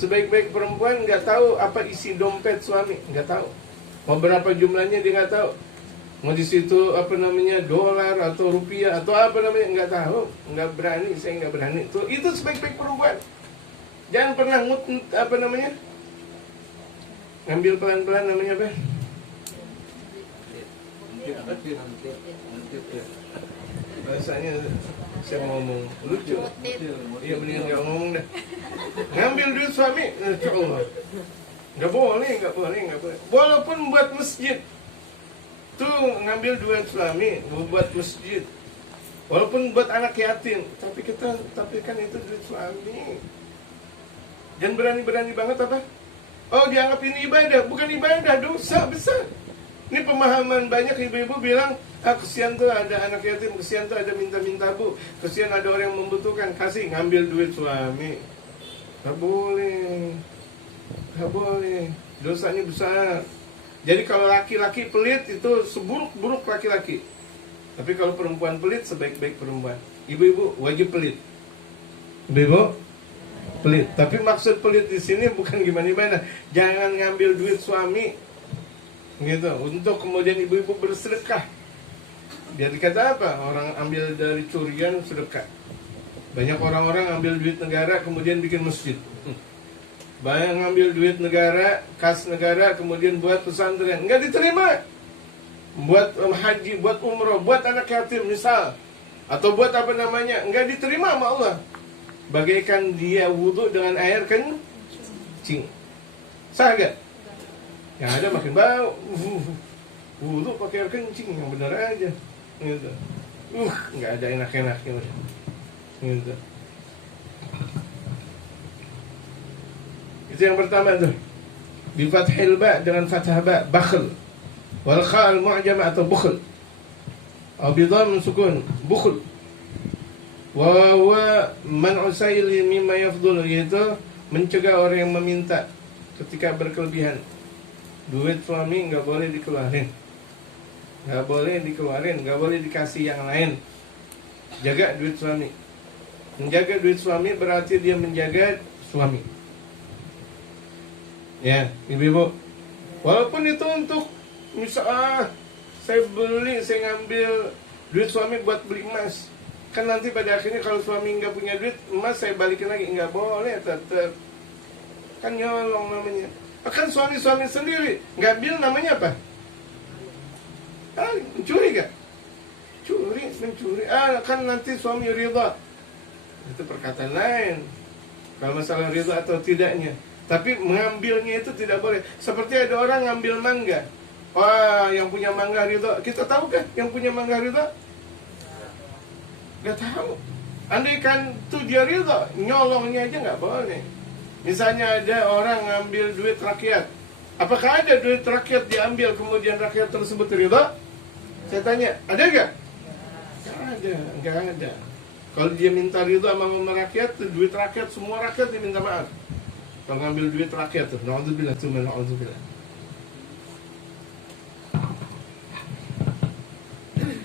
Sebaik-baik perempuan nggak tahu apa isi dompet suami, nggak tahu. Mau berapa jumlahnya dia nggak tahu. Mau di situ apa namanya dolar atau rupiah atau apa namanya nggak tahu, nggak berani, saya nggak berani. Itu sebaik-baik perempuan. Jangan pernah apa namanya ngambil pelan-pelan namanya apa? Bahasanya saya ngomong lucu. Iya benar nggak ngomong dah. Ngambil duit suami, Allah. Nggak boleh. Walaupun buat masjid. Tuh ngambil duit suami buat masjid, walaupun buat anak yatim, tapi kan itu duit suami. Dan berani banget apa? Oh, dianggap ini ibadah, bukan ibadah, dosa besar. Ini pemahaman banyak ibu-ibu bilang, kesian tuh ada anak yatim, kesian tuh ada minta-minta bu, kesian ada orang yang membutuhkan, kasih ngambil duit suami. Gak boleh, dosanya besar. Jadi kalau laki-laki pelit itu seburuk-buruk laki-laki. Tapi kalau perempuan pelit sebaik-baik perempuan. Ibu-ibu wajib pelit. Ibu pelit. Tapi maksud pelit di sini bukan gimana-gimana. Jangan ngambil duit suami, gitu. Untuk kemudian ibu-ibu bersedekah. Biar dikata apa? Orang ambil dari curian sedekah. Banyak orang-orang ambil duit negara kemudian bikin masjid. Banyak ngambil duit negara, kas negara, kemudian buat pesantren, nggak diterima. Buat haji, buat umroh, buat anak yatim misal, atau buat apa namanya, nggak diterima sama Allah. Bagaikan dia wudhu dengan air kencing. Sah gak? Yang ada makin bau. Wudhu pakai air kencing, yang benar aja. Gitu. Nggak ada enak-enaknya. Gitu. Itu yang pertama tuh. Bi fathil ba dengan fathah ba, bakhl. Wal kha al mu'jamah atau bukhl. Atau bi dhamm sukun, bukhl. Wa huwa man'u sayli mimma yafdhul, yaitu mencegah orang yang meminta ketika berkelebihan. Duit suami nggak boleh dikeluarin, nggak boleh dikeluarin, nggak boleh dikasih yang lain. Jaga duit suami. Menjaga duit suami berarti dia menjaga suami. Ya, ibu-ibu. Walaupun itu untuk misal saya ngambil duit suami buat beli emas. Kan nanti pada akhirnya kalau suami nggak punya duit, emas saya balikin lagi. Nggak boleh, tetap. Kan nyolong namanya. Kan suami-suami sendiri ngambil namanya apa? Mencuri gak? Mencuri. Kan nanti suami ridha. Itu perkataan lain. Kalau masalah ridha atau tidaknya. Tapi mengambilnya itu tidak boleh. Seperti ada orang ngambil mangga. Wah, yang punya mangga ridha. Kita tahu kan yang punya mangga ridha? Gak tahu. Andai kan tuh dia ridha, nyolongnya aja gak boleh. Misalnya ada orang ngambil duit rakyat. Apakah ada duit rakyat diambil kemudian rakyat tersebut ridha? Saya tanya, ada gak? Gak ada. Kalau dia minta ridha sama rakyat, duit rakyat, semua rakyat diminta maaf. Kalau ngambil duit rakyat tuh, na'udzubillah, na'udzubillah.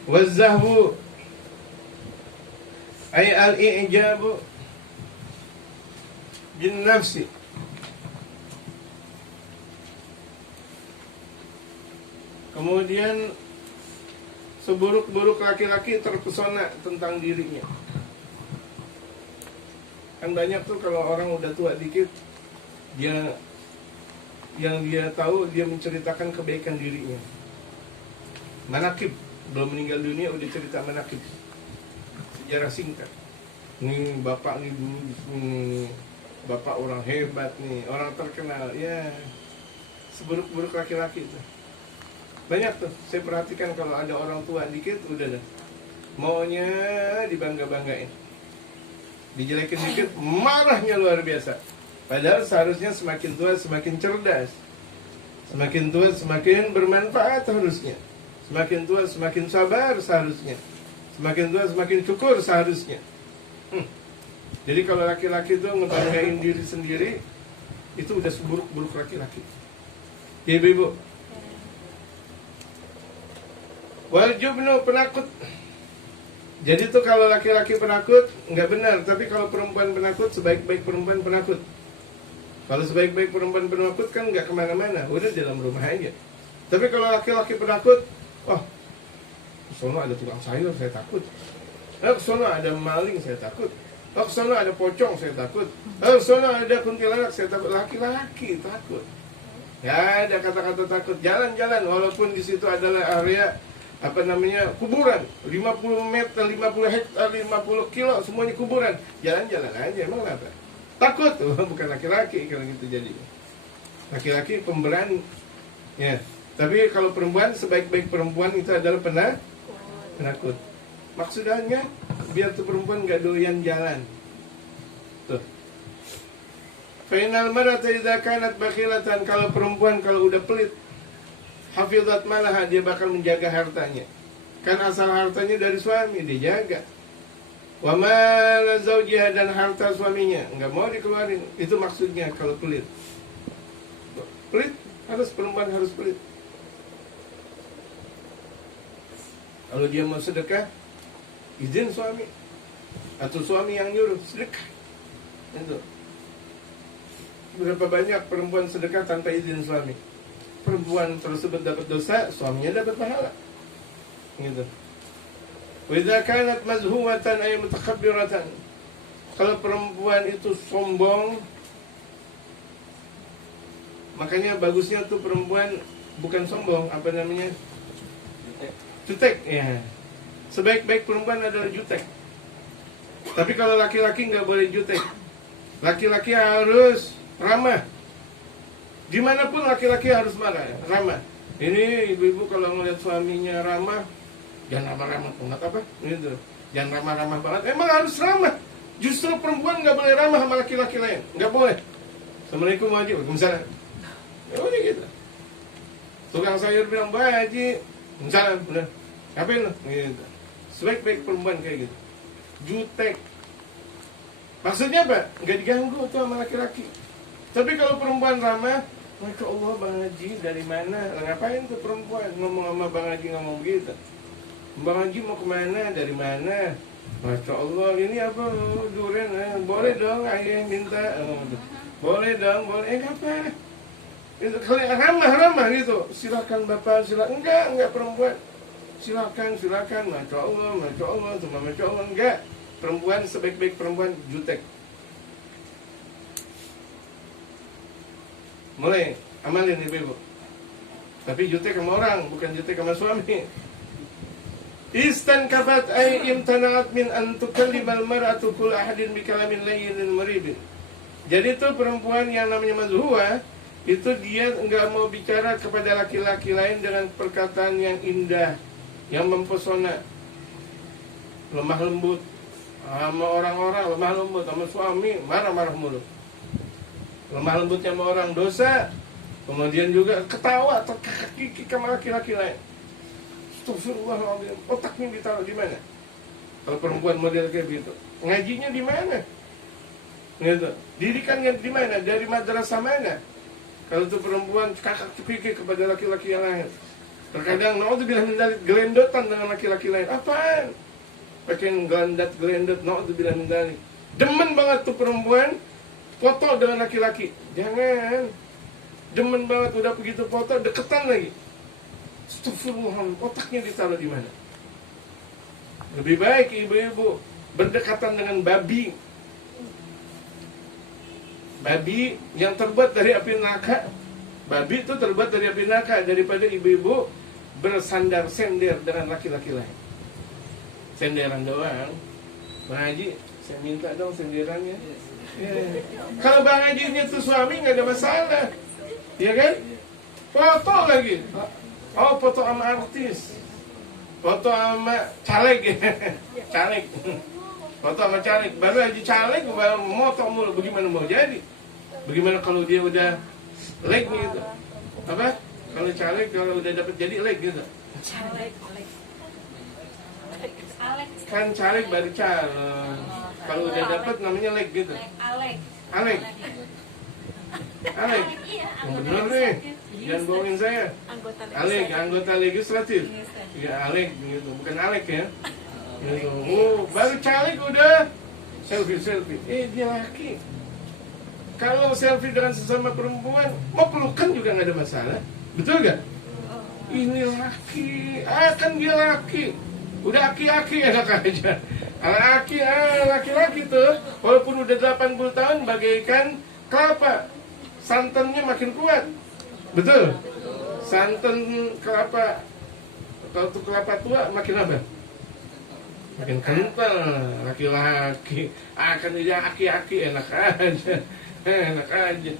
Wazzahbu ay al-i'jabu bin nafsi. Kemudian seburuk-buruk laki-laki terpesona tentang dirinya. Kan banyak tuh kalau orang udah tua dikit, dia yang dia tahu dia menceritakan kebaikan dirinya. Manakib, belum meninggal dunia udah cerita manakib. Sejarah singkat. Nih bapak nih dulu nih, bapak orang hebat nih, orang terkenal. Ya, seburuk-buruk laki-laki itu. Banyak tuh, saya perhatikan kalau ada orang tua dikit, udah dah. Maunya dibangga-banggain. Dijelekin dikit, marahnya luar biasa. Padahal seharusnya semakin tua semakin cerdas. Semakin tua semakin bermanfaat harusnya. Semakin tua semakin sabar seharusnya. Semakin tua semakin syukur seharusnya. Jadi kalau laki-laki itu ngebanggain diri sendiri, itu udah seburuk-buruk laki-laki. Ya ibu-ibu. Waljubnu, penakut. Jadi tuh kalau laki-laki penakut nggak benar, tapi kalau perempuan penakut, sebaik-baik perempuan penakut. Kalau sebaik-baik perempuan penakut kan nggak kemana-mana, udah di dalam rumah aja. Tapi kalau laki-laki penakut, wah, sono ada tukang sayur, saya takut. Sono ada maling, saya takut. Sono ada pocong, saya takut. Sono ada kuntilanak, saya takut. Laki-laki takut. Ya ada kata-kata takut. Jalan-jalan, walaupun di situ adalah area kuburan 50 meter, 50 hektar, 50 kilo semuanya kuburan, jalan-jalan aja. Emang apa? Takut. Bukan laki-laki kalau gitu. Jadi laki-laki pemberani ya. Tapi kalau perempuan, sebaik-baik perempuan itu adalah penakut. Maksudnya biar tuh perempuan gak doyan jalan. Tuh. Fainal mar'ata idza kanat bakhilatan, kalau perempuan kalau udah pelit, hafizat malaha, dia bakal menjaga hartanya. Kan asal hartanya dari suami, dia jaga. Wa mal zaujiha, dan harta suaminya enggak mau dikeluarin. Itu maksudnya kalau pelit. Pelit, perempuan harus pelit. Kalau dia mau sedekah, izin suami. Atau suami yang nyuruh, sedekah. Itu. Berapa banyak perempuan sedekah tanpa izin suami? Perempuan tersebut dapat dosa, suaminya dapat pahala. Gitu. Wa idza kanat mazhuwatan ay mutakabbiratan. Kalau perempuan itu sombong, Makanya bagusnya tuh perempuan bukan sombong, apa namanya? Jutek, ya. Sebaik-baik perempuan adalah jutek. Tapi kalau laki-laki nggak boleh jutek. Laki-laki harus ramah. Dimanapun laki-laki harus ramah. Ini ibu-ibu kalau ngeliat suaminya ramah, jangan ramah-ramah banget apa? Gitu. Jangan ramah-ramah banget. Emang harus ramah. Justru perempuan nggak boleh ramah sama laki-laki lain, nggak boleh. Assalamualaikum Haji, waalaikumsalam. Ya udah gitu. Tukang sayur bilang, Mbak Haji, waalaikumsalam. Udah, ngapain lo? Gitu. Sebaik-baik perempuan kayak gitu. Jutek. Maksudnya apa? Nggak diganggu tuh sama laki-laki. Tapi kalau perempuan ramah, Masya Allah Bang Haji dari mana? Ngapain tuh perempuan ngomong sama Bang Haji ngomong gitu? Bang Haji mau kemana? Dari mana? Masya Allah ini apa? Durian? Boleh dong ayah minta. Boleh dong, boleh. Ngapa? Itu kalian ramah gitu. Silakan bapak, silakan. Enggak perempuan. Silakan. Masya Allah, cuma Masya Allah. Enggak. Perempuan sebaik-baik perempuan jutek. Mulai amalin ibu. Tapi jutek sama orang, bukan jutek sama suami. Istankabat ay imtana'at min an tukallimal mar'atu kull ahadin bi kalamin layyin maribin. Jadi itu perempuan yang namanya mazhuwa, itu dia enggak mau bicara kepada laki-laki lain dengan perkataan yang indah, yang mempesona. Lemah lembut sama orang-orang, lemah lembut sama suami, marah-marah mulu. Lemah lembutnya sama orang dosa, kemudian juga ketawa terkikik sama laki-laki lain. Astagfirullahaladzim, otaknya ditaruh di mana? Kalau perempuan model kayak gitu, ngajinya di mana? Gitu. Didikannya di mana? Dari madrasah mana? Kalau itu perempuan kakak kikik kepada laki-laki yang lain. Terkadang naudzubillah min dzalik gelendotan dengan laki-laki lain. Apaan? Pakai gelendot, naudzubillah min dzalik. Demen banget tuh perempuan foto dengan laki-laki. Jangan. Demen banget udah begitu foto deketan lagi. Astagfirullahaladzim, otaknya ditaruh di mana? Lebih baik ibu-ibu berdekatan dengan babi. Babi yang terbuat dari api neraka. Babi itu terbuat dari api neraka daripada ibu-ibu bersandar-sender dengan laki-laki lain. Senderan doang. Bang Haji, saya minta dong senderannya. Yeah. Kalau Bang Hajinya tuh suami nggak ada masalah, ya kan? Foto lagi. Oh, foto sama artis, foto sama caleg, caleg, foto sama caleg. Baru aja caleg, baru moto mulu. Bagaimana mau jadi? Bagaimana kalau dia udah leg gitu? Apa? Kalau caleg, kalau udah dapat jadi leg gitu? Caleg. Kan caleg baru calon. Kalau udah dapat namanya leg gitu. Alek. Iya, Bener nih. Jangan bohongin saya. Anggota legislatif. Ya Alek gitu, bukan Alek ya. Gitu. Oh, baru caleg udah selfie. Dia laki. Kalau selfie dengan sesama perempuan, mau pelukan juga nggak ada masalah. Betul gak? Ini laki, kan dia laki. Udah aki-aki enak aja. Laki-laki tuh, walaupun udah 80 tahun bagaikan kelapa, santannya makin kuat. Betul? Santan kelapa, kalau tuh kelapa tua makin apa? Makin kental. Laki-laki akan dia aki-aki enak aja.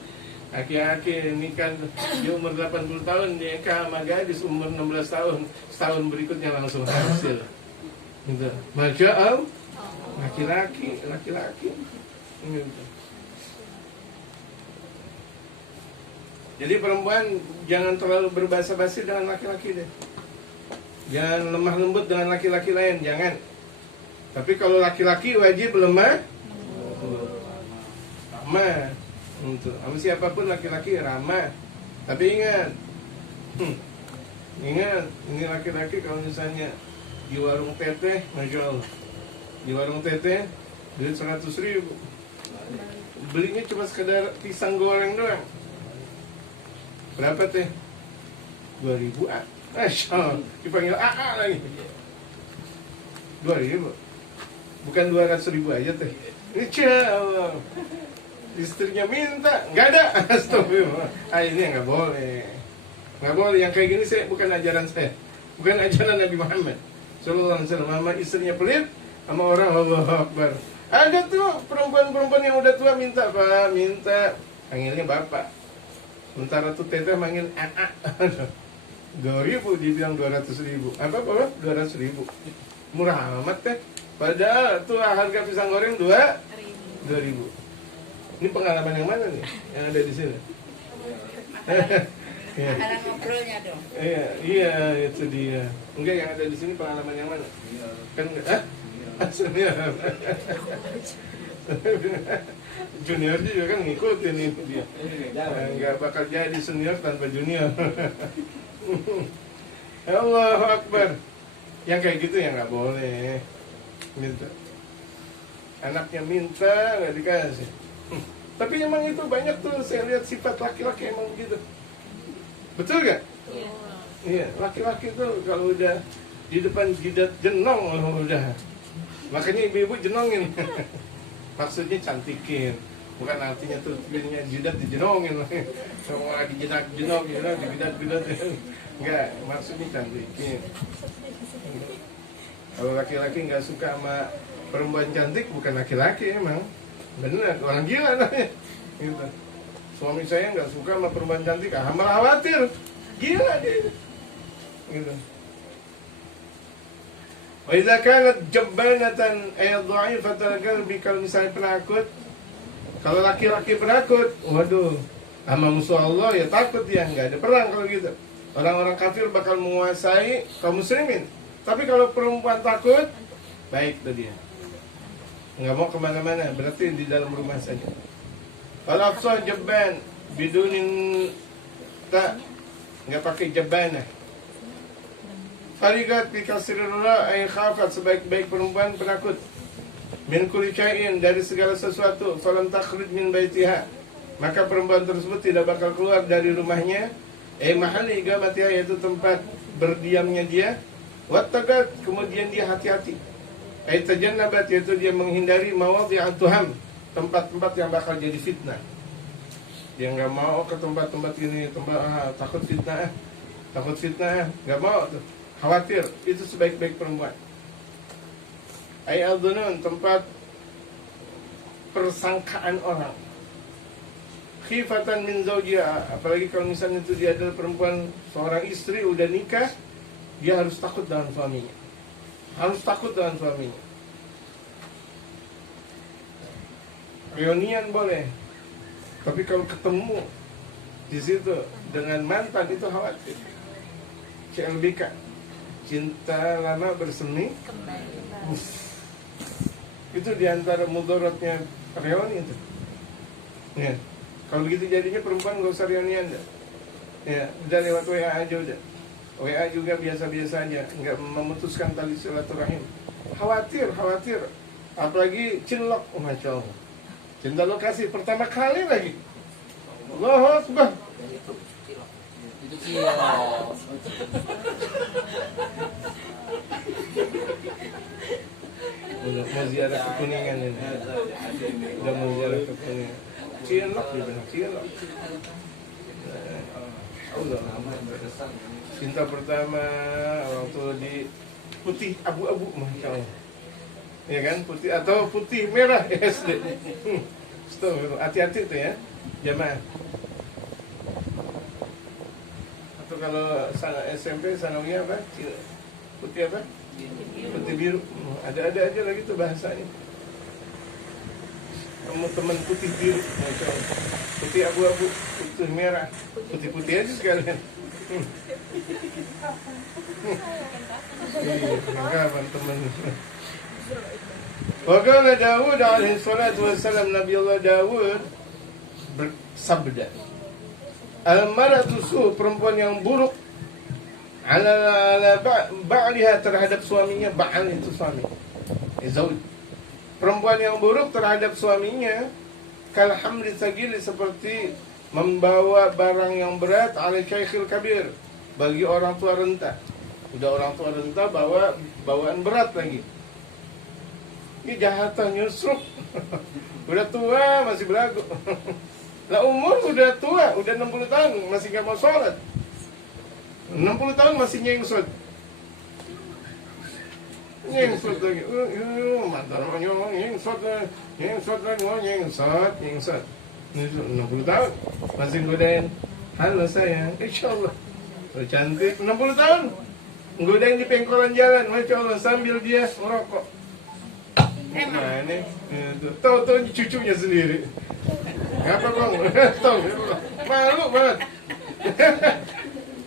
Aki-aki nikah di umur 80 tahun, nikah sama gadis umur 16 tahun, setahun berikutnya langsung hasil. Gitu. Masya Allah, laki-laki. Gitu. Jadi perempuan jangan terlalu berbahasa basi dengan laki-laki deh. Jangan lemah lembut dengan laki-laki lain, jangan. Tapi kalau laki-laki wajib lemah, ramah. Sama siapapun laki-laki ramah. Tapi ingat, ini laki-laki kalau misalnya di warung teteh, Masya Allah, di warung teteh duit 100.000, belinya cuma sekedar pisang goreng doang. Berapa teh? 2.000 ah. Masya Allah, dipanggil AA lagi. 2.000, bukan 200.000 aja teh. Insya Allah. istrinya minta, nggak ada. Astagfirullah. Ini nggak boleh. Nggak boleh, yang kayak gini bukan ajaran saya. Bukan ajaran Nabi Muhammad Sallallahu Alaihi Wasallam. Sama istrinya pelit, sama orang Allahu Akbar. Ada tuh perempuan-perempuan yang udah tua minta, Pak, minta. Panggilnya bapak. Sementara tuh teteh manggil anak. 2.000, dibilang 200.000. Apa 200.000? Murah amat teh. Padahal tuh harga pisang goreng 2.000. Ini pengalaman yang mana nih? Yang ada di sini? Makanan ngobrolnya dong. Iya, itu dia. Enggak, yang ada di sini pengalaman yang mana? Kan senior. Junior juga kan ngikutin ini dia. Enggak bakal jadi senior tanpa junior. Allahu Akbar. Yang kayak gitu ya nggak boleh. Minta. Anaknya minta nggak dikasih. Tapi emang itu banyak tuh, saya lihat sifat laki-laki emang begitu. Betul gak? Iya, laki-laki tuh kalau udah di depan jidat jenong udah. Makanya ibu-ibu jenongin. Maksudnya cantikin. Bukan artinya tuh jidat dijenongin. Kalau lagi jenong, jidat. Enggak, maksudnya cantikin. Kalau laki-laki nggak suka sama perempuan cantik, bukan laki-laki emang. Bener, orang gila namanya. Gitu. Suami saya nggak suka sama perempuan cantik, malah khawatir. Gila dia. Gitu. Wa idza kanat jabbanatan ay dha'ifatan qalbi, kalau misalnya penakut. Kalau laki-laki penakut, waduh, sama musuh Allah ya takut dia, nggak ada perang kalau gitu. Orang-orang kafir bakal menguasai kaum muslimin. Tapi kalau perempuan takut, baik tuh dia. Nggak mau kemana-mana, berarti di dalam rumah saja. Kalau aqsa jabban bidunin tak, nggak pakai jabbanah. Farigat bi kasrirullah ay khafat, sebaik-baik perempuan penakut. Min kulli syai'in, dari segala sesuatu. Falam takhruj min baitiha, maka perempuan tersebut tidak bakal keluar dari rumahnya. Mahalli iqamatiha, yaitu tempat berdiamnya dia. Wattaqat, kemudian dia hati-hati. Tajannabat, yaitu dia menghindari mawadhi'at tuham, tempat-tempat yang bakal jadi fitnah. Dia nggak mau ke tempat-tempat ini, takut fitnah, nggak mau tuh, khawatir. Itu sebaik-baik perempuan. Al-dhunun, tempat persangkaan orang. Khifatan min zawjiha, apalagi kalau misalnya itu dia adalah perempuan, seorang istri udah nikah, dia harus takut dengan suaminya. Reunian boleh, tapi kalau ketemu di situ dengan mantan itu khawatir. CLBK, cinta lama bersemi kembali. Itu diantara mudaratnya reuni itu. Ya. Kalau begitu jadinya perempuan gak usah reunian dah. Ya, udah lewat WA aja udah. WA juga biasa-biasa aja, nggak memutuskan tali silaturahim. Khawatir. Apalagi cinlok, Masya Allah. Cinta lokasi pertama kali lagi. Allahu Akbar. Itu cilok. Udah mau ziarah ke Kuningan ini. Udah mau ziarah ke Kuningan. Cilok dia bilang, cilok. Allah. Cinta pertama waktu di putih abu-abu, Masya Allah. Ya kan, putih atau putih merah SD. Hati-hati tuh ya, jamaah. Atau kalau SMP sanawiyah apa? Putih apa? Putih biru. Ada aja lagi tuh bahasanya. Kamu teman putih biru, Masya Allah. Putih abu-abu, putih merah, putih-putih aja sekalian. Kapan teman? Waqala Daud alaihi salatu wassalam, Nabi Allah Daud bersabda, al-maratu su, perempuan yang buruk, ala ba'liha, terhadap suaminya. Ba'al itu suami, zauj. Perempuan yang buruk terhadap suaminya, kal hamli sagili, seperti membawa barang yang berat, ala syaikhil kabir, bagi orang tua renta. Udah orang tua renta bawa bawaan berat lagi. Ini jahatan nyusruk. Udah tua masih belagu. Lah umur udah tua, udah 60 tahun masih gak mau sholat. 60 tahun masih nyengsot. Nyengsot lagi. Mantan nyengsot lagi. Nyengsot lagi, nyengsot. 60 tahun masih godain. Halo sayang, insya Allah. Cantik, 60 tahun godain di pengkolan jalan, Masya Allah, sambil dia merokok. Mana? Tahu-tahu cucunya sendiri. Apa bang? Tahu, malu banget.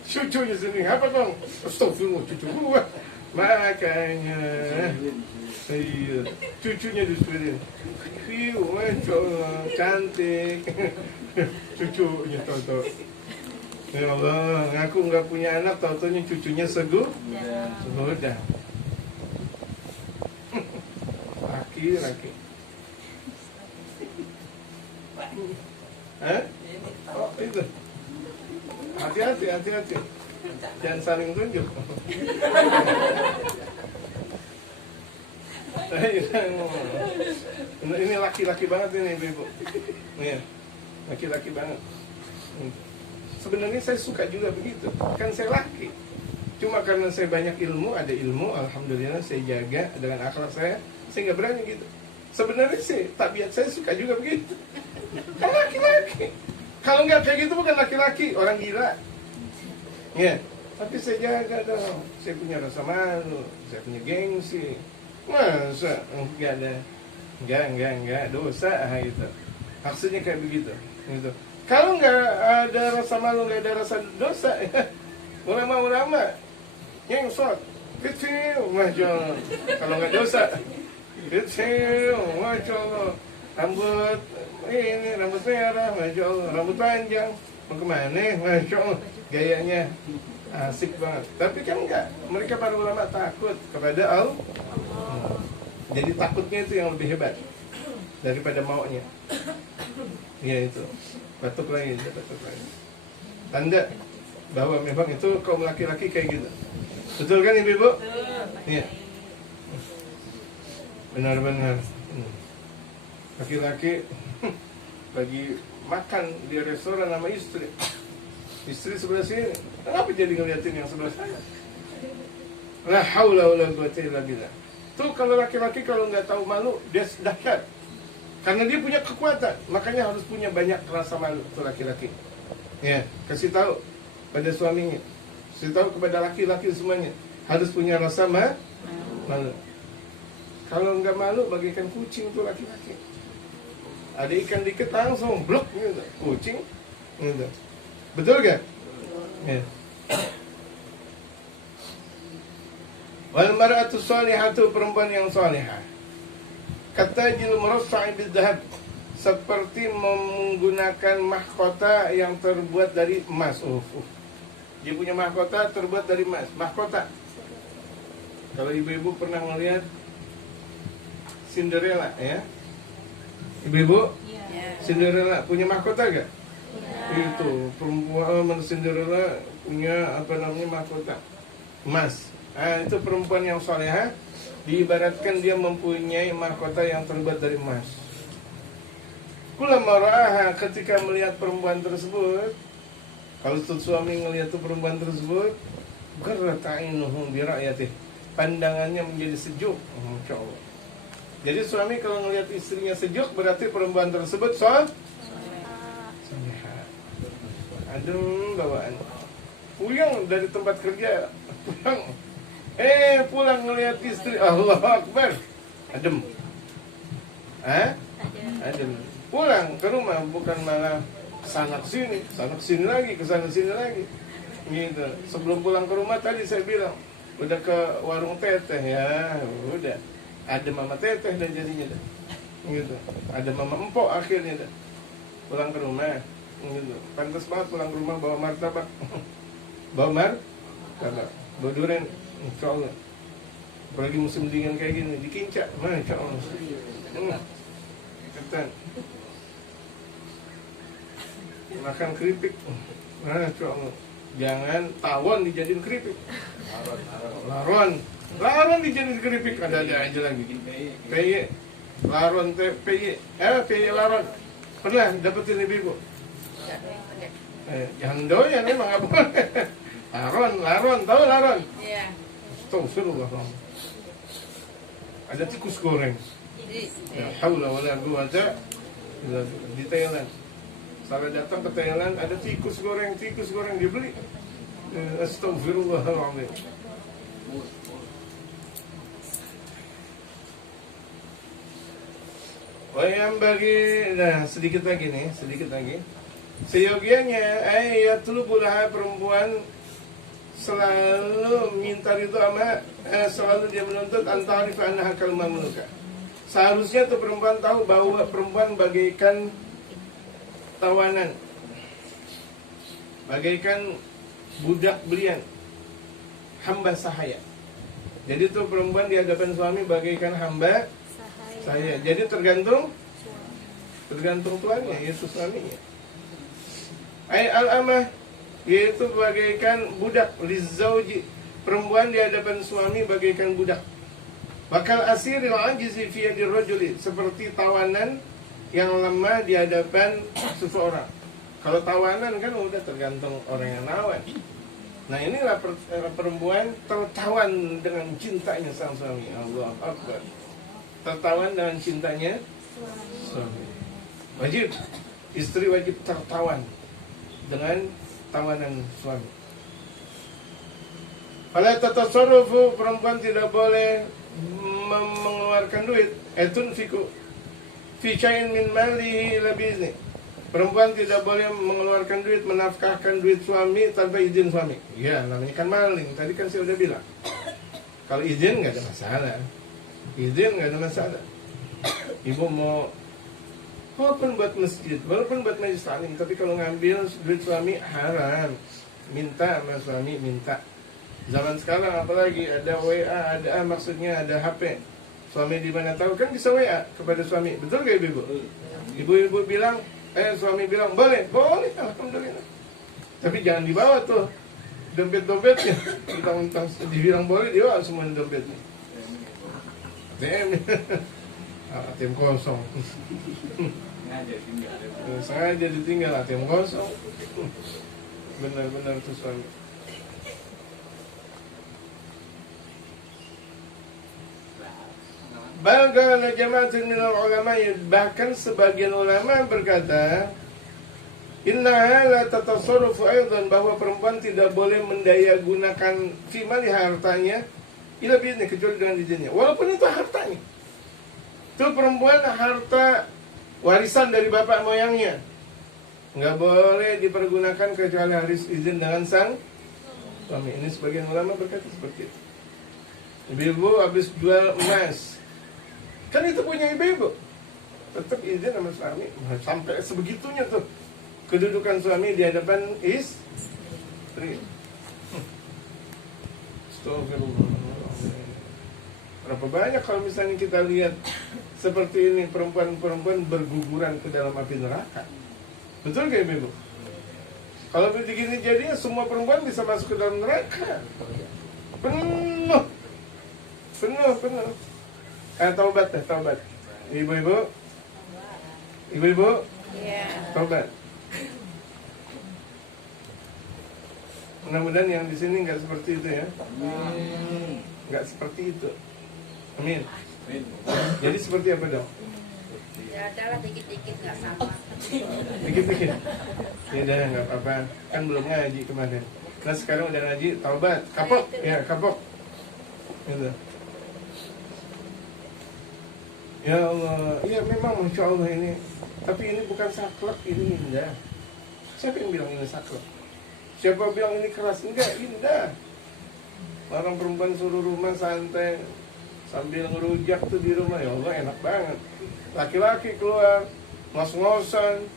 Cucunya sendiri. Apa bang? Astagfirullah, cucu gua. Makanya, iya, cucunya disuruh. Masya Allah, cantik. Cucunya tahu-tahu. Ya Allah, ngaku nggak punya anak, tahu-tahunya cucunya sudah. Laki. Hah? Oh, itu. Hati-hati. Jangan saling tunjuk. Ini laki-laki banget ini, Ibu. Nih, laki-laki banget. Sebenarnya saya suka juga begitu. Kan saya laki. Cuma karena saya banyak ilmu, ada ilmu, alhamdulillah saya jaga dengan akhlak saya nggak berani gitu. Sebenarnya sih tabiat saya suka juga begitu. Kan laki-laki. Kalau nggak kayak gitu bukan laki-laki, orang gila. Ya, tapi saya jaga dong. Saya punya rasa malu, saya punya gengsi. Masa nggak ada, nggak dosa gitu. Maksudnya kayak begitu. Gitu. Kalau nggak ada rasa malu, nggak ada rasa dosa, ulama nyengsot, kecil, Masya Allah. Kalau nggak dosa, kecil, Masya Allah. Rambut merah, Masya Allah. Rambut panjang, mau kemana, Masya Allah. Gayanya asik banget. Tapi kan enggak, mereka para ulama takut kepada Allah. Jadi takutnya itu yang lebih hebat daripada maunya. Ya itu. Batuk lagi. Tanda bahwa memang itu kaum laki-laki kayak gitu. Betul kan ibu-ibu? Iya. Benar-benar. Laki-laki lagi makan di restoran sama istri. Istri sebelah sini. Kenapa jadi ngeliatin yang sebelah sana? La haula wala quwwata illa billah. Tuh kalau laki-laki kalau nggak tahu malu dia dahsyat. Karena dia punya kekuatan, makanya harus punya banyak rasa malu tuh laki-laki. Ya, kasih tahu pada suaminya, kasih tahu kepada laki-laki semuanya, harus punya rasa malu. Kalau nggak malu, bagaikan kucing tuh laki-laki. Ada ikan dikit langsung blok gitu, kucing, gitu. Betul gak? Ya. Wal mar'atu shalihatu, perempuan yang salihah. Kata jil murassa'i bidzahab, seperti menggunakan mahkota yang terbuat dari emas. Dia punya mahkota terbuat dari emas. Mahkota. Kalau ibu-ibu pernah melihat Cinderella, ya? Ibu-ibu? Ya. Cinderella punya mahkota gak? Ya. Itu perempuan Cinderella punya mahkota emas. Nah, itu perempuan yang salehah. Diibaratkan dia mempunyai mahkota yang terbuat dari emas. Kullama ra'aha, ketika melihat perempuan tersebut, kalau suami melihat perempuan tersebut, gharrat 'ainuhu bi ra'yatihi, pandangannya menjadi sejuk. Masya Allah. Jadi suami kalau melihat istrinya sejuk, berarti perempuan tersebut salihah. Adem bawaan. Pulang dari tempat kerja, pulang ngelihat istri, Allah Akbar, adem. Adem. Pulang ke rumah bukan malah kesana sini lagi, kesana sini lagi. Gitu. Sebelum pulang ke rumah tadi saya bilang, udah ke warung teteh ya, udah. Ada mama teteh dan jadinya dah. Gitu. Ada mama empok akhirnya dah. Pulang ke rumah. Gitu. Pantas banget pulang ke rumah bawa martabak. Bawa martabak. Bawa durian. Insya Allah. Apalagi musim dingin kayak gini, dikincak, Masya Allah. Ketan. Makan keripik, Masya Allah. Jangan tawon dijadiin keripik. Laron. Laron dijadiin keripik, ada aja lagi. Bikin PY, laron PY, PY laron. Pernah dapetin ibu? Jangan doyan emang nggak boleh. Laron, tahu laron? Iya. Astagfirullah. Ada tikus goreng. Ya haula wala quwata illa billah. Di Thailand. Saya datang ke Thailand ada tikus goreng dibeli. Astagfirullahaladzim. Oh yang bagi, nah sedikit lagi. Seyogianya, yatlubulaha perempuan selalu minta itu sama, selalu dia menuntut antarif annaha kalmamluka. Seharusnya tuh perempuan tahu bahwa perempuan bagaikan tawanan, bagaikan budak belian, hamba sahaya. Jadi tuh perempuan di hadapan suami bagaikan hamba sahaya. Jadi tergantung tuannya, yaitu suaminya. Al-amah, yaitu bagaikan budak, lizauji, perempuan di hadapan suami bagaikan budak. Bakal asiril ajizi fi yadir rajuli, seperti tawanan yang lemah di hadapan seseorang. Kalau tawanan kan udah tergantung orang yang nawan. Nah inilah perempuan tertawan dengan cintanya sang suami. Allah Akbar. Tertawan dengan cintanya suami. Wajib, istri wajib tertawan dengan tawanan suami. Fala tatasarrufu, perempuan tidak boleh mengeluarkan duit. Tunfiku fi syai'in min malihi illa bi'izni. Perempuan tidak boleh mengeluarkan duit, menafkahkan duit suami tanpa izin suami. Ya, namanya kan maling. Tadi kan saya udah bilang. Kalau izin nggak ada masalah. Izin nggak ada masalah. Ibu mau walaupun buat masjid, walaupun buat majelis taklim, tapi kalau ngambil duit suami haram. Minta sama suami, minta. Zaman sekarang apalagi ada WA, ada maksudnya ada HP. Suami di mana tahu kan bisa WA kepada suami. Betul gak ibu? Ibu-ibu bilang, suami bilang boleh, alhamdulillah. Tapi jangan dibawa tuh dompet-dompetnya. Kita dibilang boleh, dia semua dompetnya. ATM kosong. Sengaja ditinggal ATM kosong. Benar-benar tuh suami. Bahkan jamaatin minal ulama, bahkan sebagian ulama berkata, innaha la tatasarrufu aidan, bahwa perempuan tidak boleh mendayagunakan fi mali hartanya ila bi'izni, kecuali dengan izinnya. Walaupun itu hartanya. Itu perempuan harta warisan dari bapak moyangnya, nggak boleh dipergunakan kecuali harus izin dengan sang suami. Ini sebagian ulama berkata seperti itu. Ibu-ibu habis jual emas, kan itu punya ibu-ibu, tetap izin sama suami. Sampai sebegitunya tuh kedudukan suami di hadapan istri. Astagfirullahaladzim. Berapa banyak kalau misalnya kita lihat seperti ini, perempuan-perempuan berguguran ke dalam api neraka. Betul gak ibu? Kalau begini jadinya semua perempuan bisa masuk ke dalam neraka. Penuh. Taubat. Ibu-ibu. Iya. Taubat. Mudah-mudahan yang di sini nggak seperti itu ya. Nggak seperti itu. Amin. Jadi seperti apa dong? Ya adalah dikit-dikit nggak sama. Dikit-dikit. Ya udah nggak apa-apa. Kan belum ngaji kemarin. Nah sekarang udah ngaji, taubat, kapok. Ya kapok. Gitu. Ya Allah, iya memang Masya Allah ini. Tapi ini bukan saklek, ini indah. Siapa yang bilang ini saklek? Siapa bilang ini keras? Enggak, indah. Orang perempuan suruh rumah santai sambil ngerujak tuh di rumah, ya Allah enak banget. Laki-laki keluar ngos-ngosan,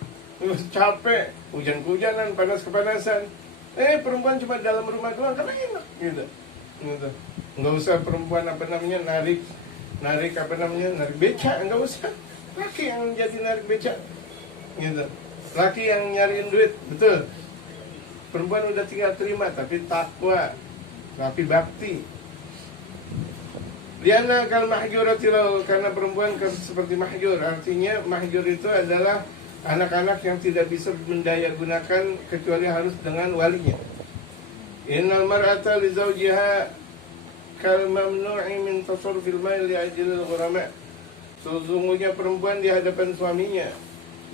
capek, hujan-hujanan, panas-kepanasan. Perempuan cuma dalam rumah doang karena enak gitu. Nggak usah perempuan narik beca, nggak usah. Laki yang jadi narik beca gitu. Laki yang nyariin duit, betul. Perempuan udah tinggal terima, tapi takwa, tapi bakti. Lianna kal mahjurati lahu, karena perempuan seperti mahjur. Artinya mahjur itu adalah anak-anak yang tidak bisa mendaya gunakan kecuali harus dengan walinya. Innal mar'ata li zawjiha kal mamnu'i min tasarrufil mal li ajlil ghurama. Sesungguhnya perempuan di hadapan suaminya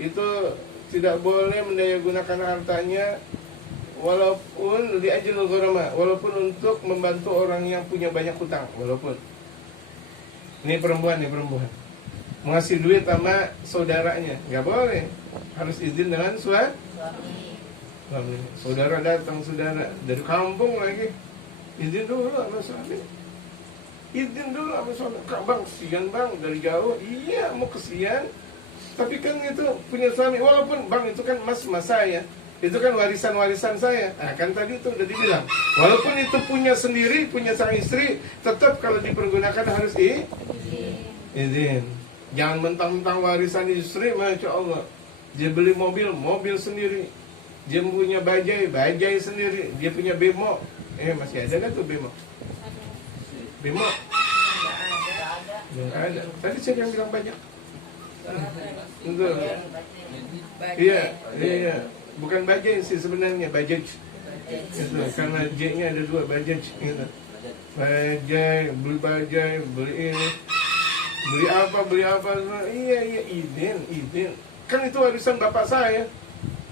itu tidak boleh mendaya gunakan hartanya walaupun li ajlil ghurama, walaupun untuk membantu orang yang punya banyak hutang, walaupun. Ini perempuan mengasih duit sama saudaranya, nggak boleh, harus izin dengan suami. Saudara datang, saudara dari kampung lagi, izin dulu sama suami. Izin dulu sama suami. Kak bang, kesian bang dari jauh. Iya mau kesian, tapi kan itu punya suami. Walaupun bang itu kan mas saya, itu kan warisan saya. Nah kan tadi itu udah dibilang, walaupun itu punya sendiri, punya sang istri, tetap kalau dipergunakan harus izin. Jangan mentang-mentang warisan istri, masya Allah, dia beli mobil sendiri, dia punya bajai sendiri, dia punya bemo. Masih ada kan tuh bemo? Bemo? Nggak ada. Tadi siapa yang bilang banyak? Betul. Iya. Bukan bajai sih sebenarnya, bajaj. Itu karena J-nya ada dua, bajaj gitu. Bajai, beli ini. Beli apa? Iya, izin. Kan itu warisan bapak saya.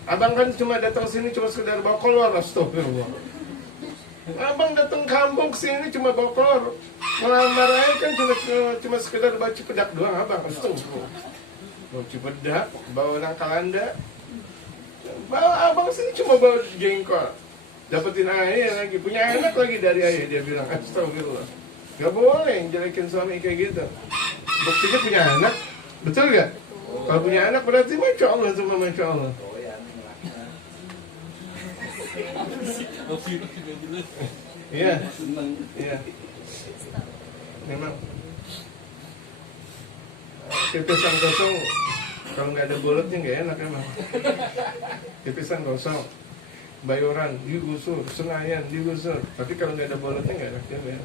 Abang kan cuma datang sini cuma sekedar bawa kolor, astagfirullah. Abang datang kampung sini cuma bawa kolor. Melamar aja kan cuma sekedar bawa cipedak doang, abang, astagfirullah. Bawa cipedak, bawa nangkalanda. Bawa abang sini cuma bawa jengkol. Dapetin air lagi, punya anak lagi dari ayah, dia bilang, astagfirullah. Gak boleh jelekin suami kayak gitu. Buktinya punya anak, betul gak? Kalau punya anak berarti masya Allah semua, masya Allah. Iya. Memang. Pipisan kosong, kalau nggak ada bolotnya nggak enak emang. Pipisan kosong, Bayoran digusur, Senayan digusur. Tapi kalau nggak ada bolotnya nggak enak ya,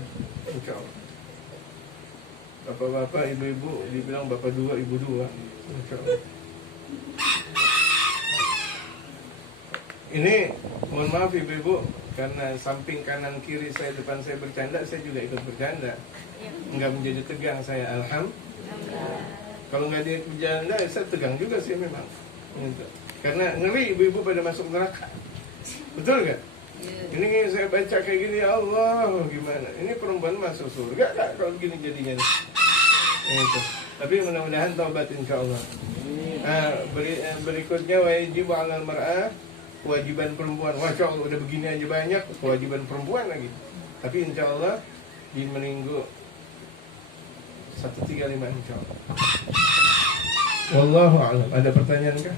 insya Allah. Bapak-bapak, ibu-ibu, dibilang bapak dua, ibu dua, insya Allah. Ini mohon maaf ibu-ibu, karena samping kanan kiri saya, depan saya bercanda, saya juga ikut bercanda. Nggak menjadi tegang saya, alhamdulillah. Kalau nggak dia bercanda, saya tegang juga sih memang. Gitu. Karena ngeri ibu-ibu pada masuk neraka. Betul nggak? Ini saya baca kayak gini, ya Allah, gimana? Ini perempuan masuk surga nggak kalau gini jadinya? Gitu. Tapi mudah-mudahan taubat insya Allah. Berikutnya wajib 'alal mar'ah, kewajiban perempuan. Masya Allah, udah begini aja banyak kewajiban perempuan lagi. Tapi insya Allah di minggu 135 insya Allah. Wallahu a'lam. Ada pertanyaan kah?